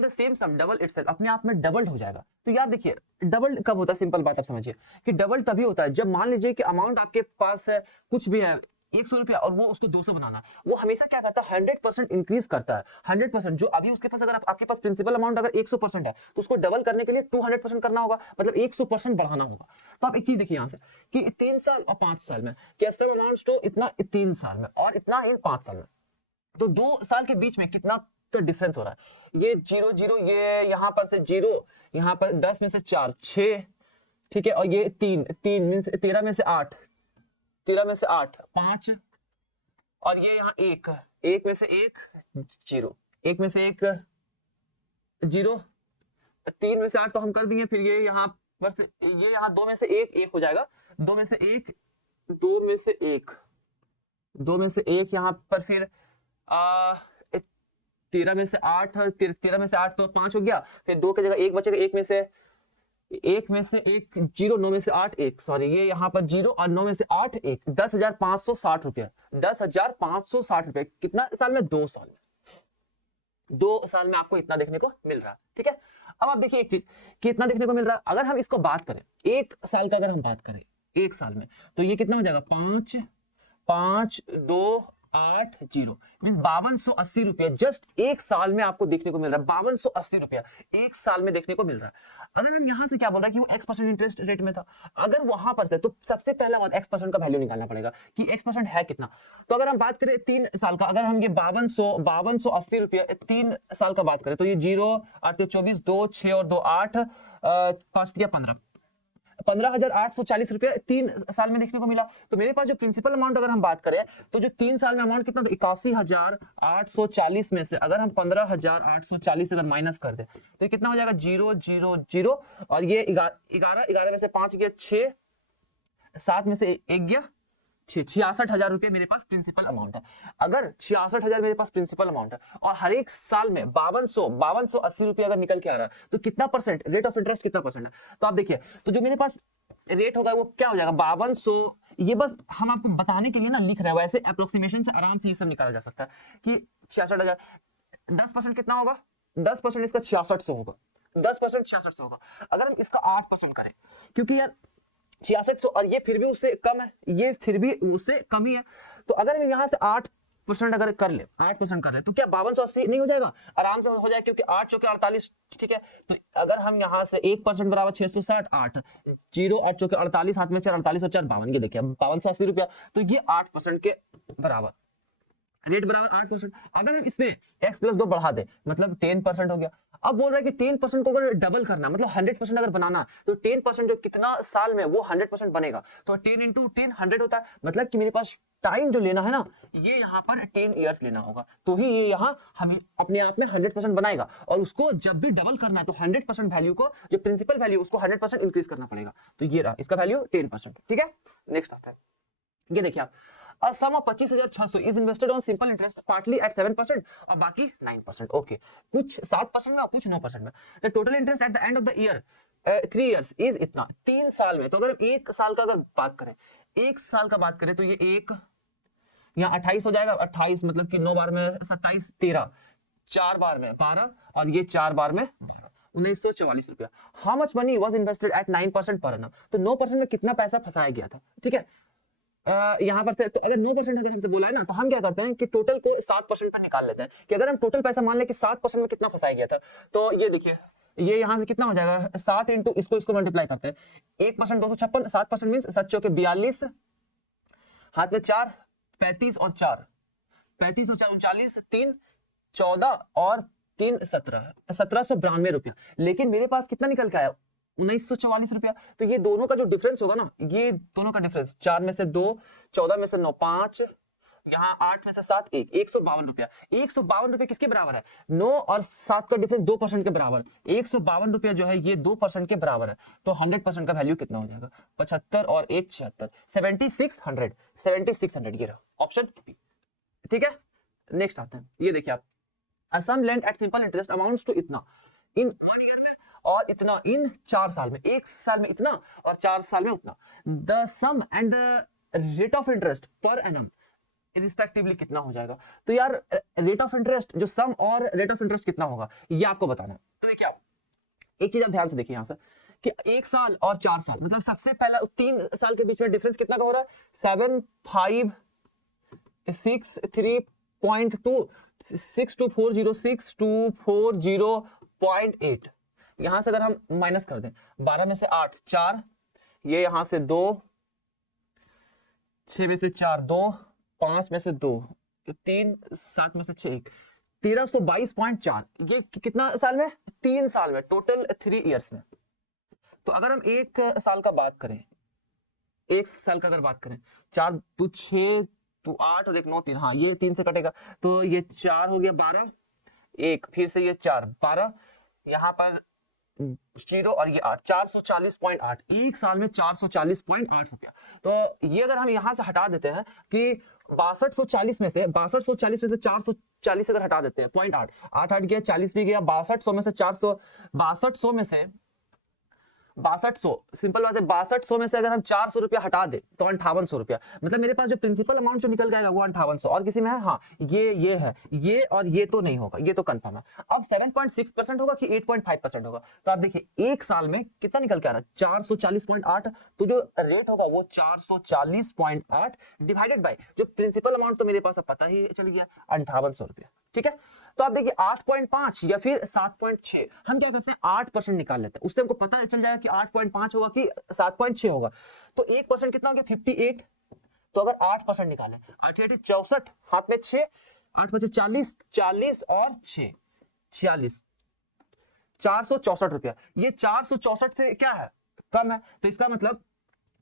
the same sum double itself, अपने आप में डबल्ड हो जाएगा। तो यार देखिए डबल कब होता है, सिंपल बात आप समझिए कि डबल तभी होता है जब मान लीजिए कि अमाउंट आपके पास है कुछ भी है 100 रुपया और वो उसको 200 बनाना, वो हमेशा क्या करता है 100% इंक्रीज करता है। 100% जो अभी उसके पास, अगर आपके पास प्रिंसिपल अमाउंट अगर 100% है तो उसको डबल करने के लिए 200% करना होगा, मतलब 100% बढ़ाना होगा। तो आप एक चीज देखिए यहाँ से कि 3 साल और 5 साल में क्या सम अमाउंट्स तो इतना 3 साल में और इतना इन 5 साल में, तो 2 साल के बीच में कितना तो डिफरेंस हो रहा है, ये 0 0, ये यहाँ पर से 0, यहाँ पर 10 में से 4 6, ठीक है, और ये 3 मींस 13 में से 8 5, और ये यहाँ 1 में से 1 0, 1 में से 1 0, 3 में से 8 तो हम कर दिए, फिर ये यहाँ पर से ये यहाँ 2 में से 1 हो जाएगा, 2 में से 1 2 में से 1 यहाँ पर, फिर 13 में से 8 तो 5 हो गया, फिर 2 की जगह 1 बचेगा, 1 में से 1 0, 9 में से 8 1, सॉरी ये यहाँ पर 0 और 9 में से 8 1, 10,560 रुपया, 10,560 रुपया कितना साल में, 2 साल में, 2 साल में आपको इतना देखने को मिल रहा है। ठीक है, अब आप देखिए एक चीज कि इतना देखने को मिल रहा है, अगर हम इसको बात करें 1 साल का, अगर हम बात करें 1 साल में तो ये कितना हो जाएगा 5 5 2 8 0 मींस 5280 रुपया जस्ट 1 साल में आपको देखने को मिल रहा है, 5280 रुपया 1 साल में देखने को मिल रहा है। अगर हम यहां से क्या बोल रहा है कि वो x% इंटरेस्ट रेट में था, अगर वहां पर से तो सबसे पहला बात x% का वैल्यू निकालना पड़ेगा कि x% है कितना। तो अगर हम बात करें 3 साल का, अगर हम ये 5280 रुपया 3 साल का बात करें तो ये 0 8 24 2 6 और 2 8 5 15 15,840 रुपया 3 साल में देखने को मिला। तो मेरे पास जो प्रिंसिपल अमाउंट अगर हम बात करें तो जो 3 साल में अमाउंट कितना था 81,840 में से अगर हम 15,840 अगर माइनस कर दे तो ये कितना हो जाएगा 0 0 0, और ये 11 में से 5 गया 6, 7 में से 1 गया, 66,000 रुपए मेरे पास प्रिंसिपल अमाउंट है। अगर 66,000 मेरे पास प्रिंसिपल अमाउंट है और हर एक साल में 5280 रुपए अगर निकल के आ रहा है, तो कितना परसेंट रेट ऑफ इंटरेस्ट कितना परसेंट है? तो आप देखिए, तो जो मेरे पास रेट होगा वो क्या हो जाएगा 5200। ये बस हम आपको बताने के लिए ना लिख रहे हैं, वैसे अप्रोक्सीमेशन से आराम से ये सब निकाला जा सकता है कि 66,000 10% कितना होगा? 10% इसका 6600 होगा, 10% 6600 होगा। अगर हम इसका 8% करें, क्योंकि यार 6600 और ये फिर भी उससे कम है, ये फिर भी उससे कम ही है, तो अगर हम यहाँ से 8% अगर कर ले, 8% कर ले, तो क्या 5280 नहीं हो जाएगा? आराम से हो जाएगा, क्योंकि 8 चौके 48, ठीक है। तो अगर हम यहाँ से 1% बराबर 660, 8 0 8 चौके 48, हाथ में 4 48 और 4 52, ये देखिए 5280 रुपया, तो ये 8% के बराबर, रेट बराबर 8%। अगर हम इसमें x+2 बढ़ा दे, मतलब 10% हो गया। अब बोल रहा है कि 10% को अगर डबल करना, मतलब 100% अगर बनाना, तो 10% जो कितना साल में वो 100% बनेगा, तो 10 × 10 100 होता है। मतलब कि मेरे पास टाइम जो लेना है ना, ये यहाँ पर 10 इयर्स लेना होगा, तो ही ये यहाँ हमें अपने आप में 100% बनाएगा। और उसको जब भी डबल करना है, तो 100% वैल्यू को, जो प्रिंसिपल वैल्यू, उसको 100% इंक्रीज करना पड़ेगा। तो ये रहा इसका वैल्यू 10%, ठीक है। नेक्स्ट आता है, ये देखिए आप, a sum of 25,600 is invested on simple interest partly at 7% और बाकी 9%। ओके, कुछ 7% में और कुछ 9% में। The total interest at the end of the year 3 years is इतना, 3 साल में। तो अगर हम 1 साल का अगर बात करें, 1 साल का बात करें, तो ये 1 यहाँ 28 हो जाएगा, 28 मतलब कि 9 बार में 27, 13, 4 बार में 12 और ये 4 बार में 1944 रुपया। How much money was invested at 9% पर annum? तो 9% में कितना पैसा फंसाया गया था, ठीक है। यहाँ पर तो अगर 9% अगर हमसे बोला है ना, तो हम क्या करते हैं कि टोटल को 7% पर निकाल लेते हैं, कि अगर हम टोटल पैसा मान लें कि 7% में कितना फंसाया गया था, तो ये देखिए, ये यहाँ से कितना हो जाएगा, 7 इंटू इसको मल्टीप्लाई करते हैं, 1% 256, 7% मीन 7 चौके 42, हाथ में 4 35 और 4 35 और 4 39, 3 14 और 3 17, 1792 रुपया। लेकिन मेरे पास कितना निकल के आया, 1944 रुपया। तो ये दोनों का जो डिफरेंस होगा ना, ये दोनों का डिफरेंस, 4 में से 2, 14 में से 9 5, यहाँ 8 में से 7 1, 152 रुपया। 152 रुपया किसके बराबर है? 9 और 7 का डिफरेंस 2% के बराबर। 152 रुपया जो है ये 2% के बराबर है। तो 100% का वैल्यू कितना हो जाएगा? 75 और 1 76, 7600, 7600 ये रहा ऑप्शन बी, ठीक है। नेक्स्ट आते हैं, ये देखिए आप, a sum lent at simple interest amounts to इतना इन 1 ईयर में और इतना इन 4 साल में, 1 साल में इतना और 4 साल में उतना। The sum and the rate of interest per annum respectively कितना हो जाएगा? तो यार रेट ऑफ इंटरेस्ट, जो सम और रेट ऑफ इंटरेस्ट कितना होगा, ये आपको बताना है। तो देखिए आप, एक चीज आप ध्यान से देखिए यहाँ से, कि 1 साल और 4 साल, मतलब सबसे पहला 3 साल के बीच में डिफरेंस कितना का हो रहा है? 75663.2, 6240, यहां से अगर हम माइनस कर दें, 12 में से 8 4, ये यहां से 2, 6 में से 4 2, 5 में से 2 3, 7 में से 6 1, 1322.4। ये कितना साल में? 3 साल में, टोटल 3 इयर्स में। तो अगर हम 1 साल का बात करें, 1 साल का अगर बात करें, 4 2 6 2 8 और 1 9 3, हाँ ये 3 से कटेगा, तो ये 4 हो गया 12, 1 फिर से ये 4 12, यहाँ पर 0 और ये 8, 440.8, 1 साल में 440.8 रुपया। तो ये अगर हम यहां से हटा देते हैं कि 6240 में से 440 अगर हटा देते हैं, 0.8 8 हट गया, 40 भी गया, 6200 में से 6200 में से 6200, सिंपल बात है, 6200 में से अगर हम 400 रुपया हटा दे तो 5800 रुपया। मतलब मेरे पास जो प्रिंसिपल अमाउंट जो निकल जाएगा वो 5800। और किसी में है, हाँ ये है, ये और ये तो नहीं होगा, ये तो कंफर्म है। अब 7.6% होगा कि 8.5% होगा? तो आप देखिए 1 साल में कितना निकल के आ रहा है? 440.8। तो जो रेट होगा वो 440.8 डिवाइडेड बाय जो प्रिंसिपल अमाउंट, तो मेरे पास अब पता ही चल गया 5800 रुपया, ठीक है। तो आप देखिए 8.5 या फिर 7.6, हम क्या करते हैं 8% निकाल लेते हैं, उससे हमको पता चल जाएगा कि 8.5 होगा कि 7.6 होगा। तो 1% कितना हो गया? 58। तो अगर 8% निकालें, 8 8 64, हाथ में 6, 8 बचे 40, 40 और 6 46, 464 रुपया। ये 464 से क्या है? कम है। तो इसका मतलब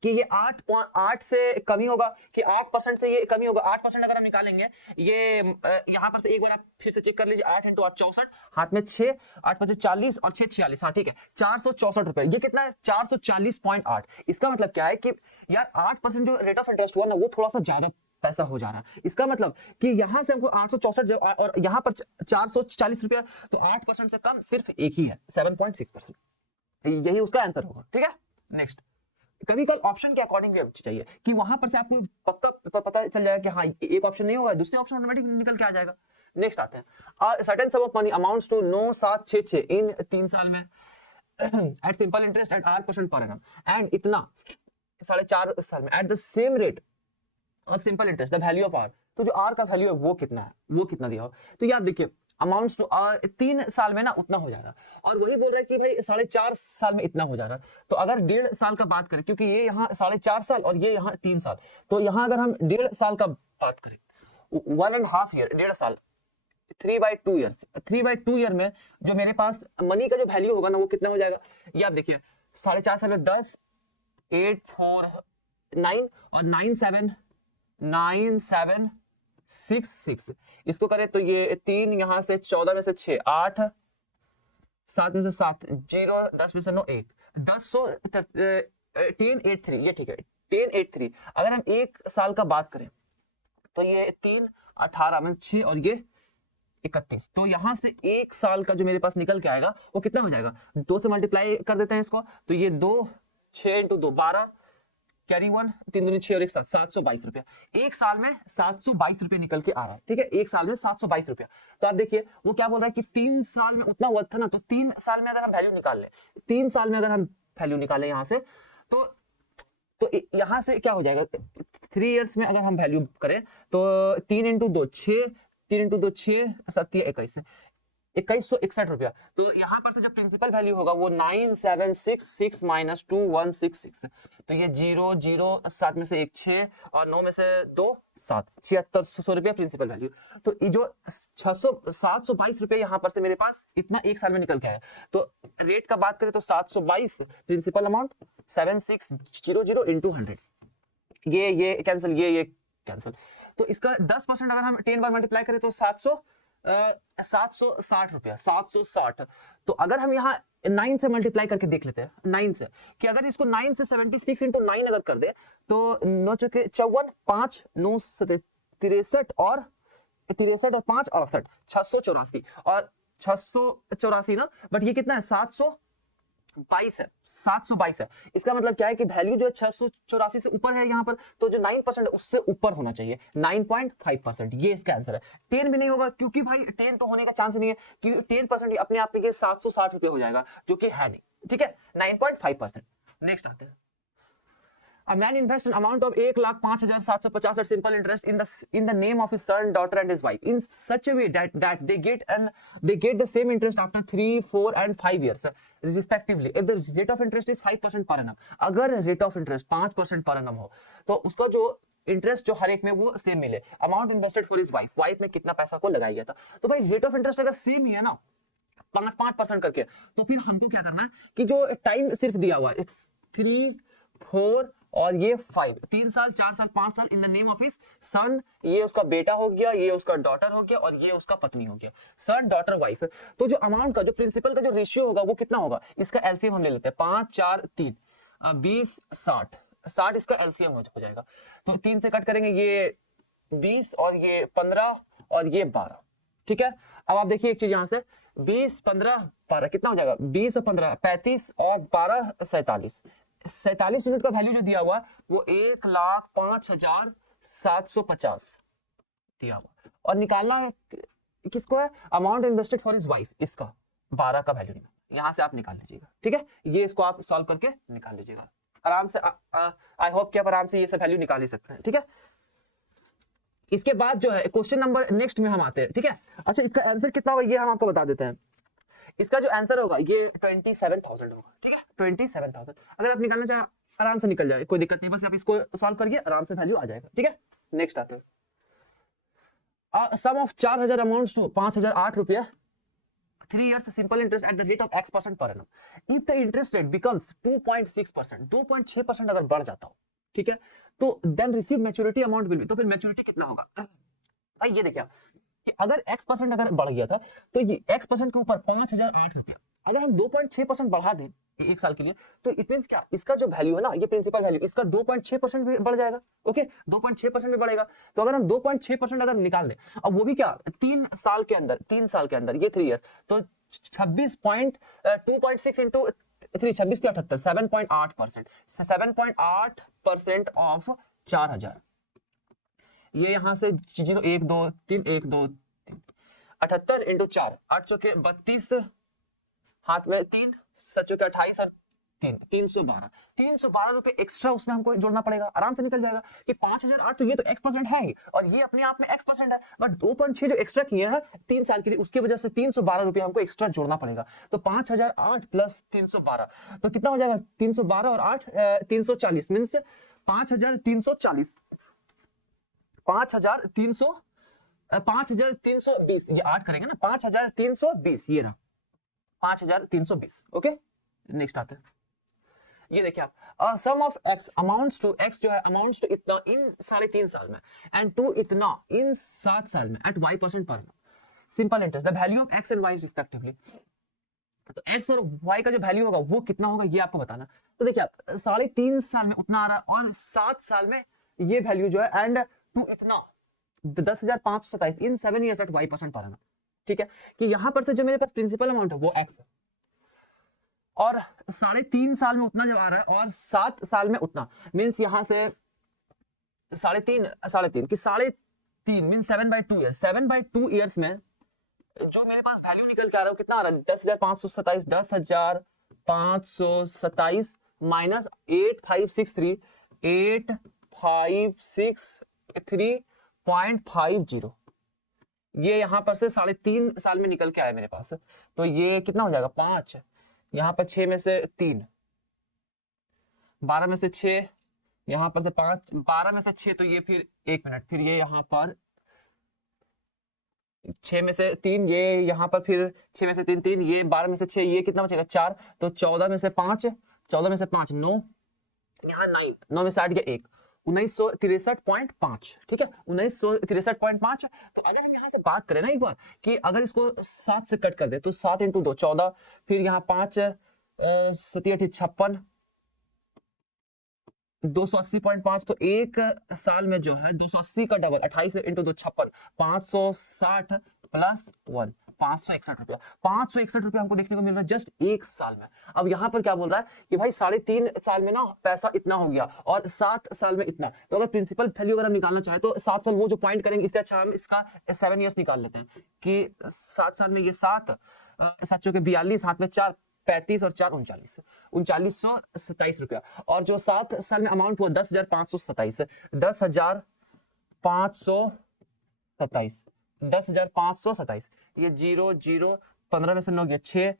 कि ये 8 से कमी होगा, कि 8% से ये कमी होगा। 8% अगर हम निकालेंगे, ये यहाँ पर से एक बार आप फिर से चेक कर लीजिए, 8 × 8 64, हाथ में 6, 8 × 5 40 और 6 46, हाँ ठीक है 464 रुपए। ये कितना है 440.8। इसका मतलब क्या है कि यार 8% जो रेट ऑफ इंटरेस्ट हुआ ना वो थोड़ा सा ज्यादा पैसा हो जा रहा है। इसका मतलब कि यहां से हमको 864 और यहाँ पर 440 रुपया, तो 8% से कम सिर्फ एक ही है 7.6%। यही उसका आंसर होगा। ठीक है, नेक्स्ट। कभी कल ऑप्शन के अकॉर्डिंग भी चाहिए कि वहां पर से आपको पक्का पता चल जाएगा कि हाँ एक ऑप्शन नहीं होगा, दूसरे ऑप्शन ऑटोमेटिक निकल के आ जाएगा। नेक्स्ट आते हैं, certain sum of money amounts to 9766 in 3 साल में eight simple interest eight 8% per annum, and इतना 4.5 साल में at the same rate of simple interest the value of r. तो जो आर का वैल्यू है वो कितना है, वो कितना दिया हो। तो याद देखिए अमाउंट्स टू 3 साल में ना उतना हो जा रहा है, और वही बोल रहा है कि भाई 4.5 साल में इतना हो जा रहा है। तो अगर 1.5 साल का बात करें, क्योंकि ये यहाँ 4.5 साल और ये यहाँ 3 साल, तो यहाँ अगर हम 1.5 साल का बात करें, 1.5 ईयर, 1.5 साल, 3/2 ईयर्स, 3/2 ईयर में जो मेरे पास मनी का जो वैल्यू होगा ना वो कितना हो जाएगा। ये आप देखिए 4.5 साल में 10, 8, 4, 9 और 9, 7, 9, 7, 6, 6, इसको करें तो ये 3, यहां से 14 में से 6, 8, 7 में से 7, 0, 10 में से 9, 1, 1083, ये ठीक है 1083। अगर हम 1 साल का बात करें तो ये 3, 18 में 6 और ये 31, तो यहां से 1 साल का जो मेरे पास निकल के आएगा वो कितना हो जाएगा, 2 से मल्टीप्लाई कर देते हैं इसको, तो ये 2, 6 × 2 12, कैरी 1, 3 दूनी 6 और 1 7, 722 रुपया। 1 साल में 722 रुपए निकल के आ रहा है। ठीक है, 1 साल में 722 रुपया। तो आप देखिए वो क्या बोल रहा है कि 3 साल में उतना हुआ था ना, तो 3 साल में अगर हम वैल्यू निकाल लें, 3 साल में अगर हम वैल्यू निकालें यहाँ से, तो यहाँ से क्या हो जाएगा, 3 इयर्स में अगर हम वैल्यू करें तो 3 × 2 6, 3 × 2 6, 7 21, 2161 रुपया। तो यहाँ पर से जो प्रिंसिपल वैल्यू होगा वो 9766 माइनस 2166, तो ये 0 0 7 में से 1 6 और 9 में से 2 7, 7600 रुपया प्रिंसिपल वैल्यू। तो ये जो 722 रुपये यहाँ पर से मेरे पास इतना 1 साल में निकल के आया। तो रेट का बात करें तो 722 प्रिंसिपल अमाउंट 7600 इंटू 100, ये कैंसिल, ये कैंसिल। तो इसका 10% अगर हम 10 बार मल्टीप्लाई करें तो 760 रुपया, 760। तो अगर हम यहाँ 9 से मल्टीप्लाई करके देख लेते हैं, 9 से, कि अगर इसको 9 से 76 × 9 अगर कर दे तो 9 चौके 54, 5 9 63 और 63 और 5 68, 684 और 684 ना, बट ये कितना है 722 है, 722 है। इसका मतलब क्या है कि वैल्यू जो है 684 से ऊपर है यहाँ पर, तो जो 9% है उससे ऊपर होना चाहिए, 9.5%। ये इसका आंसर है। 10 भी नहीं होगा क्योंकि भाई 10 तो होने का चांस नहीं है, क्योंकि 10% अपने आप में 760 रुपए हो जाएगा, जो कि है नहीं। ठीक है, 9.5%। नेक्स्ट आते हैं, A man invests an amount of 1,05,750 at simple interest in the name of his son, daughter, and his wife in such a way that they get the same interest after 3, 4, and 5 years respectively. If the rate of interest is 5% per annum, अगर rate of interest 5% per annum हो तो उसका जो इंटरेस्ट जो हर एक में वो सेम मिले। Amount invested for his wife, wife में कितना पैसा को लगाया गया था। तो भाई रेट ऑफ इंटरेस्ट अगर सेम ही है ना 5% करके, तो फिर हमको क्या करना है कि जो टाइम सिर्फ दिया हुआ है 3, 4 और ये 5, 3 साल, 4 साल, 5 साल, in the name of his son, ये उसका बेटा हो गया, ये उसका डॉटर हो गया और ये उसका पत्नी हो गया, सन डॉटर वाइफ। तो जो अमाउंट का जो प्रिंसिपल का जो रेशियो होगा वो कितना होगा, इसका एलसीएम हम ले लेते हैं 5 4 3 20 60 इसका एलसीएम हो जाएगा। तो 3 से कट करेंगे, ये 20 और ये 15 और ये 12। ठीक है, अब आप देखिए एक चीज यहाँ से 20 15 12 कितना हो जाएगा, 20 और 15 35 और 12 47। 47 यूनिट का वैल्यू जो दिया हुआ वो 1,05,750 दिया हुआ, और निकालना है किसको है, amount invested for his wife, इसका 12 का वैल्यू यहां से आप निकाल लीजिएगा। ठीक है, ये इसको आप सॉल्व करके निकाल लीजिएगा आराम से। आई होप कि आप आराम से ये सब वैल्यू निकाल ही सकते हैं। ठीक है, इसके बाद जो है क्वेश्चन नंबर नेक्स्ट में हम आते हैं। ठीक है, अच्छा इसका आंसर कितना होगा ये हम आपको बता देते हैं। इसका जो आंसर होगा ये 27,000 होगा। ठीक है, 27,000 अगर आप निकालना चाहे आराम से निकल जाए, कोई दिक्कत नहीं, बस आप इसको सॉल्व करिए आराम से वैल्यू आ जाएगा। ठीक है, नेक्स्ट आते हैं, सम ऑफ 4,000 अमाउंट्स टू 5,008 रुपया 3 years simple interest at the rate of x% per annum. If the interest rate becomes 2.6%, 2.6% अगर बढ़ जाता हो, ठीक है, तो then received maturity amount will be, तो फिर maturity कितना होगा भाई? ये देखिए कि अगर x% अगर बढ़ गया था तो ये x% के ऊपर 5008 रुपया अगर हम 2.6% बढ़ा दें एक साल के लिए, तो इट मींस क्या, इसका जो वैल्यू है ना, ये प्रिंसिपल वैल्यू, इसका 2.6% भी बढ़ जाएगा। ओके, 2.6% भी बढ़ेगा। तो अगर हम 2.6% अगर निकाल दें, अब वो भी क्या 3 साल के अंदर, 3 साल के अंदर, ये 3 इयर्स, तो 2.6 इंटू 3, 26 के 78, 7.8%, 7.8% ऑफ 4000, ये यहां से 0 1 2 3 1 2 3, 78 इंटू 4, 8 चौके 32, हाथ में 3, 7 चौके 28 और 3, 312 रुपए एक्स्ट्रा उसमें हमको जोड़ना पड़ेगा। आराम से निकल जाएगा कि 5008, तो ये तो x% है ही, और ये अपने आप में x% है, बट 2.6 जो एक्स्ट्रा किए हैं 3 साल के लिए, उसकी वजह से 312 रुपए हमको एक्स्ट्रा जोड़ना पड़ेगा। तो 5008 प्लस 312, तो कितना हो जाएगा? 312 और 8 340, मीन्स 5340, 5320, ये 8 करेंगे ना, 5320, ये रहा 5320। ओके, नेक्स्ट आते हैं, ये देखिए आप, sum of x amounts to, x जो है अमाउंट्स टू इतना इन 3.5 साल में, एंड टू इतना इन 7 साल में, एट y% पर simple interest, the value of x and y respectively. तो x और y का जो वैल्यू होगा वो कितना होगा, ये आपको बताना। तो देखिए आप, 3.5 साल में उतना आ रहा है, और 7 साल में ये वैल्यू जो है, एंड टू इतना 10,527 इन 7 इयर्स एट y% पर आना। ठीक है, कि यहां पर से जो मेरे पास प्रिंसिपल अमाउंट है वो x है, और 3.5 साल में उतना जब आ रहा है, और 7 साल में उतना, मीन्स यहां से 3.5 कि 3.5 मीन्स 7/2 ईयर्स, 7/2 ईयर्स में जो मेरे पास वैल्यू निकल के आ रहा है वो कितना आ रहा है? 10,527, 10,527 माइनस 8563, 8563.50, ये यहां पर से 3.5 साल में निकल के आया मेरे पास। तो ये कितना हो जाएगा? 5, यहां पर 6 में से 3, 12 में से 6, यहां पर से 5, 12 में से 6, तो ये फिर 1 मिनट, फिर ये यहां पर 6 में से 3, ये यहां पर फिर 6 में से 3 3, ये 12 में से 6, ये कितना बचेगा? 4, तो 14 में से 5, 14 में से 5 9, यहाँ 9 में से 8 1, 1963.5। ठीक है, 1963.5। तो अगर हम यहाँ से बात करें ना एक बार, कि अगर इसको 7 से कट कर दे, तो 7 × 2 14, फिर यहाँ 5 7 8 56, 280.5, तो एक साल में जो है 280 का डबल, 28 × 2 56, 560 प्लस 1, 561 रुपया, 561 रुपया हमको देखने को मिल रहा है जस्ट एक साल में। अब यहाँ पर क्या बोल रहा है कि भाई 3.5 साल में ना पैसा इतना हो गया, और 7 साल में इतना। तो अगर प्रिंसिपल वैल्यू अगर हम निकालना चाहे तो 7 साल वो जो पॉइंट करेंगे, इससे अच्छा हम इसका 7 इयर्स निकाल लेते हैं कि 7 साल में ये 7 7 चौके 42, हाथ में 4 35 और 4 39, 3927 रुपया। और जो 7 साल में अमाउंट हुआ 10,527, 10,527, 10,527, ये 0 0, 15 में से 9 गया 6,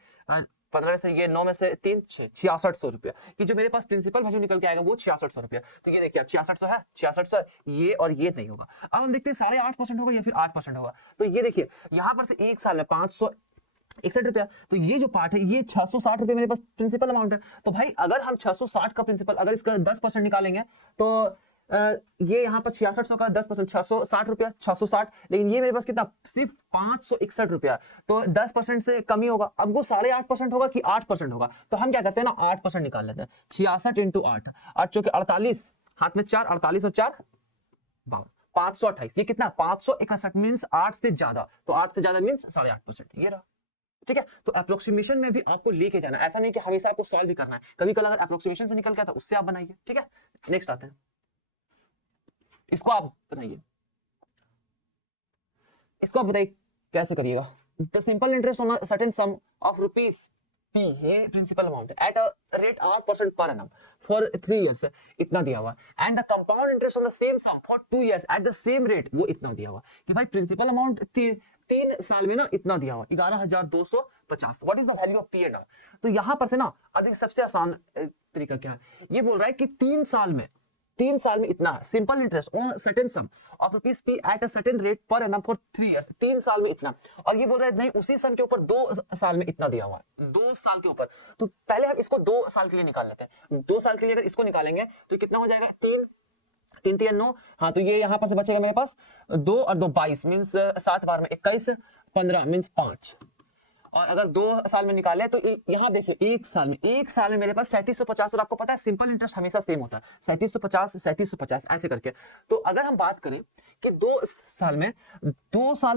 15 में से ये 9 में से 3 6, 6600 रुपया, कि जो मेरे पास प्रिंसिपल वैल्यू निकल के आएगा वो 6600 रुपया। तो ये देखिए 6600 है, 6600 है, ये और ये नहीं होगा। अब हम देखते हैं 8.5% होगा या फिर 8% होगा। तो ये देखिए यहाँ पर से एक साल में 561 रुपया, तो ये जो पार्ट है ये 660 रुपये मेरे पास प्रिंसिपल अमाउंट है। तो भाई अगर हम 660 का प्रिंसिपल, अगर इसका 10% निकालेंगे तो ये यहाँ पर 6600 का 10%, 660 रुपया, 660, लेकिन ये मेरे पास कितना? सिर्फ 561 रुपया। तो 10% से कमी होगा। अब वो 8.5% होगा कि 8% होगा? तो हम क्या करते हैं ना, 8% निकाल लेते हैं। 66 × 8, 8 चौके 48, हाथ में 4, 48 और 4 52, 528, ये कितना? 561 मीन्स 8 से ज्यादा, तो 8 से ज्यादा मीन्स 8.5%, ये रहा। ठीक है, तो अप्रोक्सीमेशन में भी आपको लेके जाना, ऐसा नहीं कि हमेशा आपको सॉल्व भी करना है, कभी कभी अगर अप्रोक्सीमेशन से निकल गया तो उससे आप बनाइए। ठीक है, नेक्स्ट आते हैं, इसको आप बनाइए, इसको आप बताइए कैसे करिएगा। The simple interest on a certain sum of rupees P है principal amount at a rate 8% per annum for 3 years, इतना दिया हुआ, and the compound interest on the same sum for 2 years at the same rate, वो इतना दिया हुआ कि भाई प्रिंसिपल अमाउंट 3 साल में ना इतना दिया हुआ 11,250। What is the value of P and R? तो यहां पर से ना अधिक सबसे आसान तरीका क्या है, ये बोल रहा है कि 3 साल में 3 साल में इतना, simple interest on certain sum of rupees P eight a certain rate पर एनम फॉर 3 इयर्स, 3 साल में इतना। और ये बोल रहा है नहीं उसी सम के ऊपर 2 साल में इतना दिया हुआ है, 2 साल के ऊपर। तो पहले हम इसको 2 साल के लिए निकाल लेते हैं। 2 साल के लिए अगर इसको निकालेंगे तो कितना हो जाएगा, 3 3 3 9, हाँ तो ये यहाँ पर से बचेगा मेरे पास 2 और 2 22 मीन्स 7 बार में 21, 15 मीन्स 5। और अगर 2 साल में निकाले तो यहाँ देखिए 1 साल में मेरे पास 3750। और आपको पता है सिंपल इंटरेस्ट हमेशा सेम होता है 3750 ऐसे करके। तो अगर हम बात करें कि 2 साल में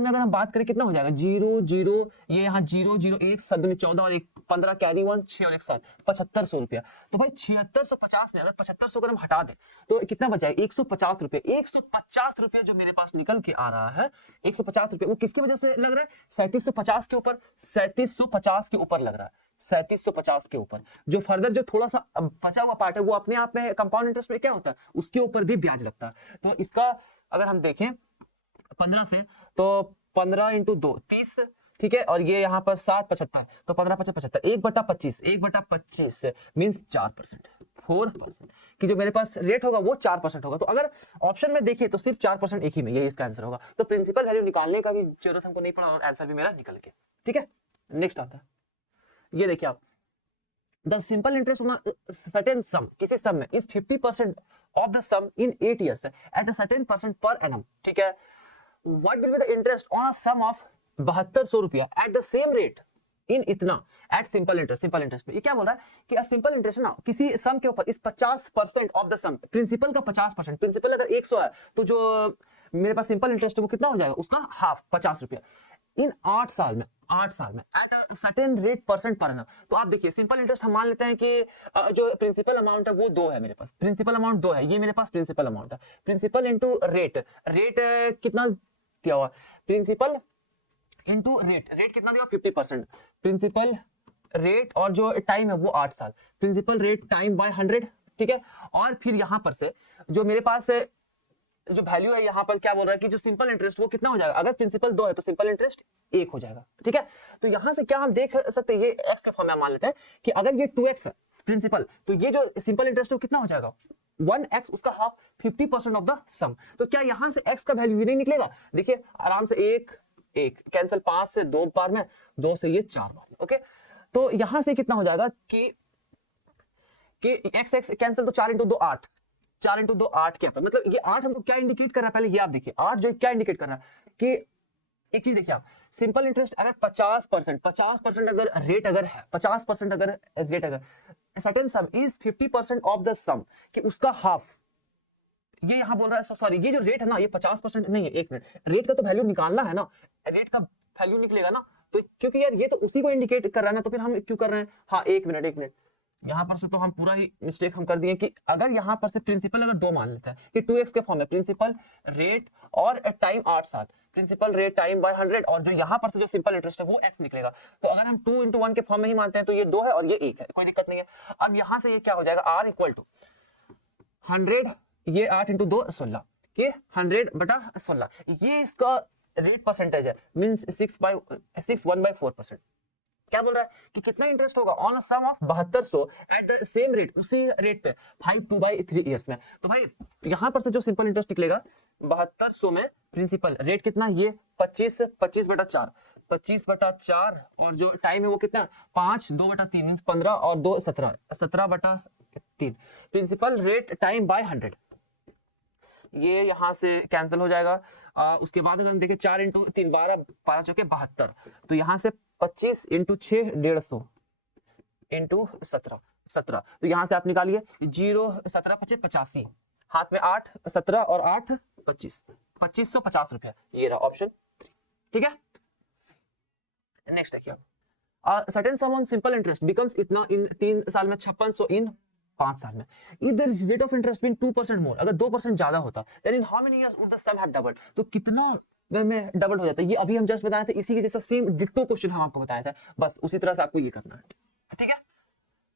अगर हम बात करें कितना हो जाएगा, 0 0 ये यहाँ 0 0 1 7 में 14 और 1 15 कैरी 1 6 और 1 7 7500 रुपया। तो भाई 7650 में अगर 7500 अगर हम हटा दें तो कितना बचाएगा, 150 रुपये। 150 रुपये जो मेरे पास निकल के आ रहा है 150 रुपये, वो किसकी वजह से लग रहा है, 3750 के ऊपर, 3750 के ऊपर लग रहा है, 3750 के ऊपर। जो फर्दर जो थोड़ा सा बचा हुआ पार्ट है वो अपने आप में कंपाउंड इंटरेस्ट में क्या होता है, उसके ऊपर भी ब्याज लगता है। तो इसका अगर हम देखें 15 से तो 15 इंटू 2 30, ठीक है, और ये यहाँ पर 7 75 तो 15 5 75 1/25 मीन्स 4%, 4% कि जो मेरे पास रेट होगा वो 4% होगा। तो अगर ऑप्शन में देखिए तो सिर्फ 4% एक ही में, यही इसका आंसर होगा। तो प्रिंसिपल वैल्यू निकालने का भी जरूरत हमको नहीं पड़ा और आंसर भी मेरा निकल के, ठीक है। नेक्स्ट आता है, ये देखिए आप, the simple interest on certain sum, किसी सम में is 50% of the sum in 8 years at a certain percent per annum, ठीक है। What will be the interest on a sum of 7200 रुपया at the same rate in इतना at simple interest. Simple interest में ये क्या बोल रहा है कि सिंपल इंटरेस्ट ना किसी सम के ऊपर इस 50% ऑफ द सम, प्रिंसिपल का 50%, प्रिंसिपल अगर 100 है तो जो मेरे पास सिंपल इंटरेस्ट है वो कितना हो जाएगा, उसका हाफ 50 रुपया इन 8 साल में eight a certain rate percent per annum. तो आप देखिए सिंपल इंटरेस्ट हम मान लेते हैं कि जो प्रिंसिपल अमाउंट है वो 2 है मेरे पास, प्रिंसिपल अमाउंट 2 है, ये मेरे पास प्रिंसिपल अमाउंट है। प्रिंसिपल इंटू रेट, रेट कितना दिया हुआ, प्रिंसिपल इंटू रेट कितना दिया 50%, प्रिंसिपल रेट और जो टाइम है वो 8 साल, प्रिंसिपल रेट टाइम बाय 100, ठीक है। और फिर यहां पर से जो मेरे पास जो वैल्यू है यहाँ पर क्या बोल रहा है कि जो सिंपल इंटरेस्ट वो कितना हो जाएगा, अगर प्रिंसिपल 2 है तो सिंपल इंटरेस्ट 1 हो जाएगा, ठीक है। तो यहां से क्या हम देख सकते हैं, ये x के फॉर्म में मान लेते हैं कि अगर ये 2x है प्रिंसिपल तो ये जो सिंपल इंटरेस्ट है वो कितना हो जाएगा 1x, उसका हाफ 50% ऑफ द सम। तो क्या यहां से x का वैल्यू ही नहीं निकलेगा, देखिए आराम से 1 कैंसिल, 5 से 2 बार में, 2 से ये 4 बार, ओके। तो यहां से कितना हो जाएगा कि x कैंसिल तो 4 इंटू 2 8, 4 इंटू 2 8 क्या पर, मतलब ये 8 हमको क्या इंडिकेट कर रहा है, पहले ये आप देखिए 8 जो क्या इंडिकेट कर रहा है कि एक चीज देखिए आप, सिंपल इंटरेस्ट अगर 50% अगर रेट अगर है, 50% अगर रेट अगर certain sum is 50% of the sum कि उसका हाफ, ये यहां बोल रहा है, सॉरी ये जो रेट है ना ये 50% नहीं है, एक मिनट, रेट का तो वैल्यू निकालना है ना, रेट का वैल्यू निकलेगा ना, तो क्योंकि यार ये तो उसी को इंडिकेट कर रहा है ना, तो फिर हम क्यों कर रहे हैं, हाँ एक मिनट यहां पर से तो हम पूरा ही मिस्टेक हम कर दिए कि अगर यहां पर से प्रिंसिपल अगर 2 मान लेते हैं कि 2x के फॉर्म में प्रिंसिपल रेट और टाइम 8 साल, प्रिंसिपल रेट टाइम बाय 100 और जो यहां पर से जो सिंपल इंटरेस्ट है वो x निकलेगा। तो अगर हम 2 into 1 के फॉर्म में ही मानते हैं तो ये 2 है और ये 1 है, कोई दिक्कत नहीं है। अब यहां से ये क्या हो जाएगा, r इक्वल टू 100, ये 8 इंटू 2 16 के 100/16, ये इसका रेट परसेंटेज है, मींस 1/4%। क्या बोल रहा है कि कितना इंटरेस्ट होगा on a sum of 7200 at the same rate, उसी रेट पे 5/2/3 इयर्स में। तो भाई यहां पर से जो सिंपल इंटरेस्ट निकलेगा 7200 में प्रिंसिपल रेट कितना, ये 25/4 और जो टाइम है वो कितना 5 2/3 मींस 15 और 2 17/3, प्रिंसिपल रेट टाइम बाय 100, ये यहां से कैंसिल हो जाएगा। उसके बाद अगर हम देखें 4 इंटू 3 12 12 चौके 72, तो यहां से 25 इंटू 6 150 इंटू 17, तो यहां से आप निकालिए 0 17 25 85, हाथ में 8 17 और 8 25, 2550 रुपया, ये रहा ऑप्शन 3, ठीक है। नेक्स्ट देखिए, certain some on simple interest becomes इतना इन 3 साल में 5600 इन 5 साल में, if the rate of interest been 2% more, अगर 2% ज्यादा होता then in how many years would the sum have doubled, तो कितना में डबल हो जाता है। ये अभी हम जस्ट बताए थे, इसी के जैसा सेम डिट्टो क्वेश्चन हम आपको बताया था, बस उसी तरह से आपको ये करना है, ठीक है।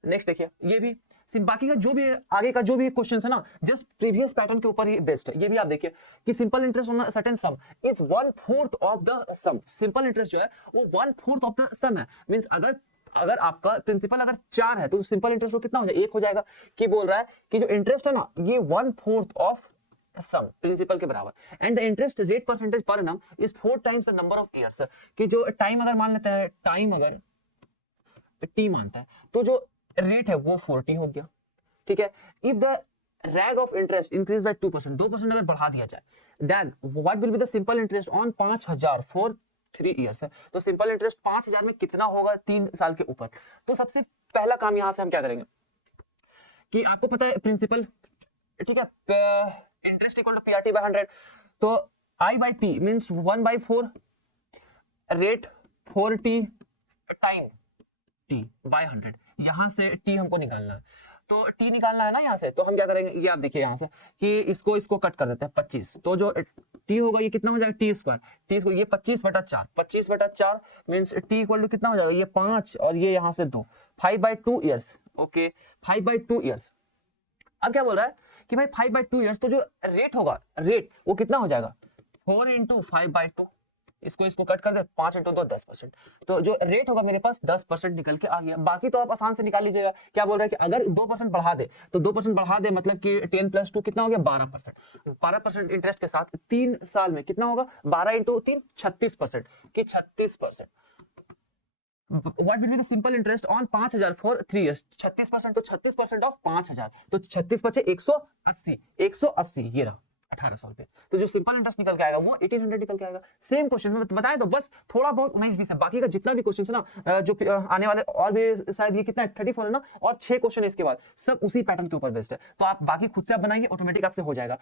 नेक्स्ट देखिए, ये भी बाकी का जो भी आगे का जो भी क्वेश्चन है ना जस्ट प्रीवियस पैटर्न के ऊपर ही बेस्ड है। ये भी आप देखिए कि simple interest on certain sum is 1/4 of the sum, simple interest जो है वो 1/4 ऑफ द सम है, मींस अगर अगर आपका प्रिंसिपल अगर 4 है तो सिंपल इंटरेस्ट वो कितना हो जाएगा, 1 हो जाएगा। कि बोल रहा है कि जो इंटरेस्ट है ना ये 1/4 ऑफ सम प्रिंसिपल के बराबर, and the interest rate percentage per annum is 4 times the number of years. कि जो टाइम अगर मान लेते हैं, टाइम अगर टी मानता है तो जो रेट है वो 40 हो गया, ठीक है। If the rate of interest increase by 2%, 2% अगर बढ़ा दिया जाए, then what will be the simple interest on 5000 for 3 years है। तो सिंपल इंटरेस्ट 5000 में कितना होगा 3 साल के ऊपर। तो सबसे पहला काम यहां से हम क्या करेंगे कि आपको पता है प्रिंसिपल, ठीक है, interest equal to PRT by 100, तो I by T means 1/4 rate 4t time t by 100। यहां से t हमको निकालना है, तो t निकालना है ना यहां से, तो हम क्या करेंगे, ये आप देखिए यहां से कि इसको कट कर देते हैं 25, तो जो t होगा ये कितना हो जाएगा t स्क्वायर, ये 25/4 मींस t इक्वल टू कितना हो जाएगा, ये 5 और ये यहां से 2, 5/2 इयर्स। Okay, 5/2 years. अब क्या बोल रहा है कि भाई 5/2 इयर्स, तो जो रेट होगा, रेट वो कितना हो जाएगा 4 × 5/2, इसको कट कर दे, 5 × 2 10%, तो जो रेट होगा मेरे पास 10% निकल के आ गया। बाकी तो आप आसान से निकाल लीजिएगा। क्या बोल रहा है कि अगर 2% बढ़ा दे तो 2% बढ़ा दे मतलब कि 10 + 2 कितना हो गया 12%। 12% इंटरेस्ट के साथ 3 साल में कितना होगा, 12 × 3 36%, कि 36%। What will be the simple interest on 5000 for 3 years? 36%, तो 36% ऑफ 5000, तो 36 बचे 180 ये रहा 1800 रुपए। तो जो सिंपल इंटरेस्ट निकल के आएगा वो 1800 निकल के आएगा। सेम क्वेश्चन में बताएं तो बस थोड़ा बहुत 19-20 है, बाकी का जितना भी क्वेश्चन है ना जो आने वाले और भी शायद ये कितना है 34 है ना, और 6 क्वेश्चन इसके बाद सब उसी पैटर्न के ऊपर बेस्ड है। तो आप बाकी खुद से आप बनाइए, ऑटोमेटिक आपसे हो जाएगा।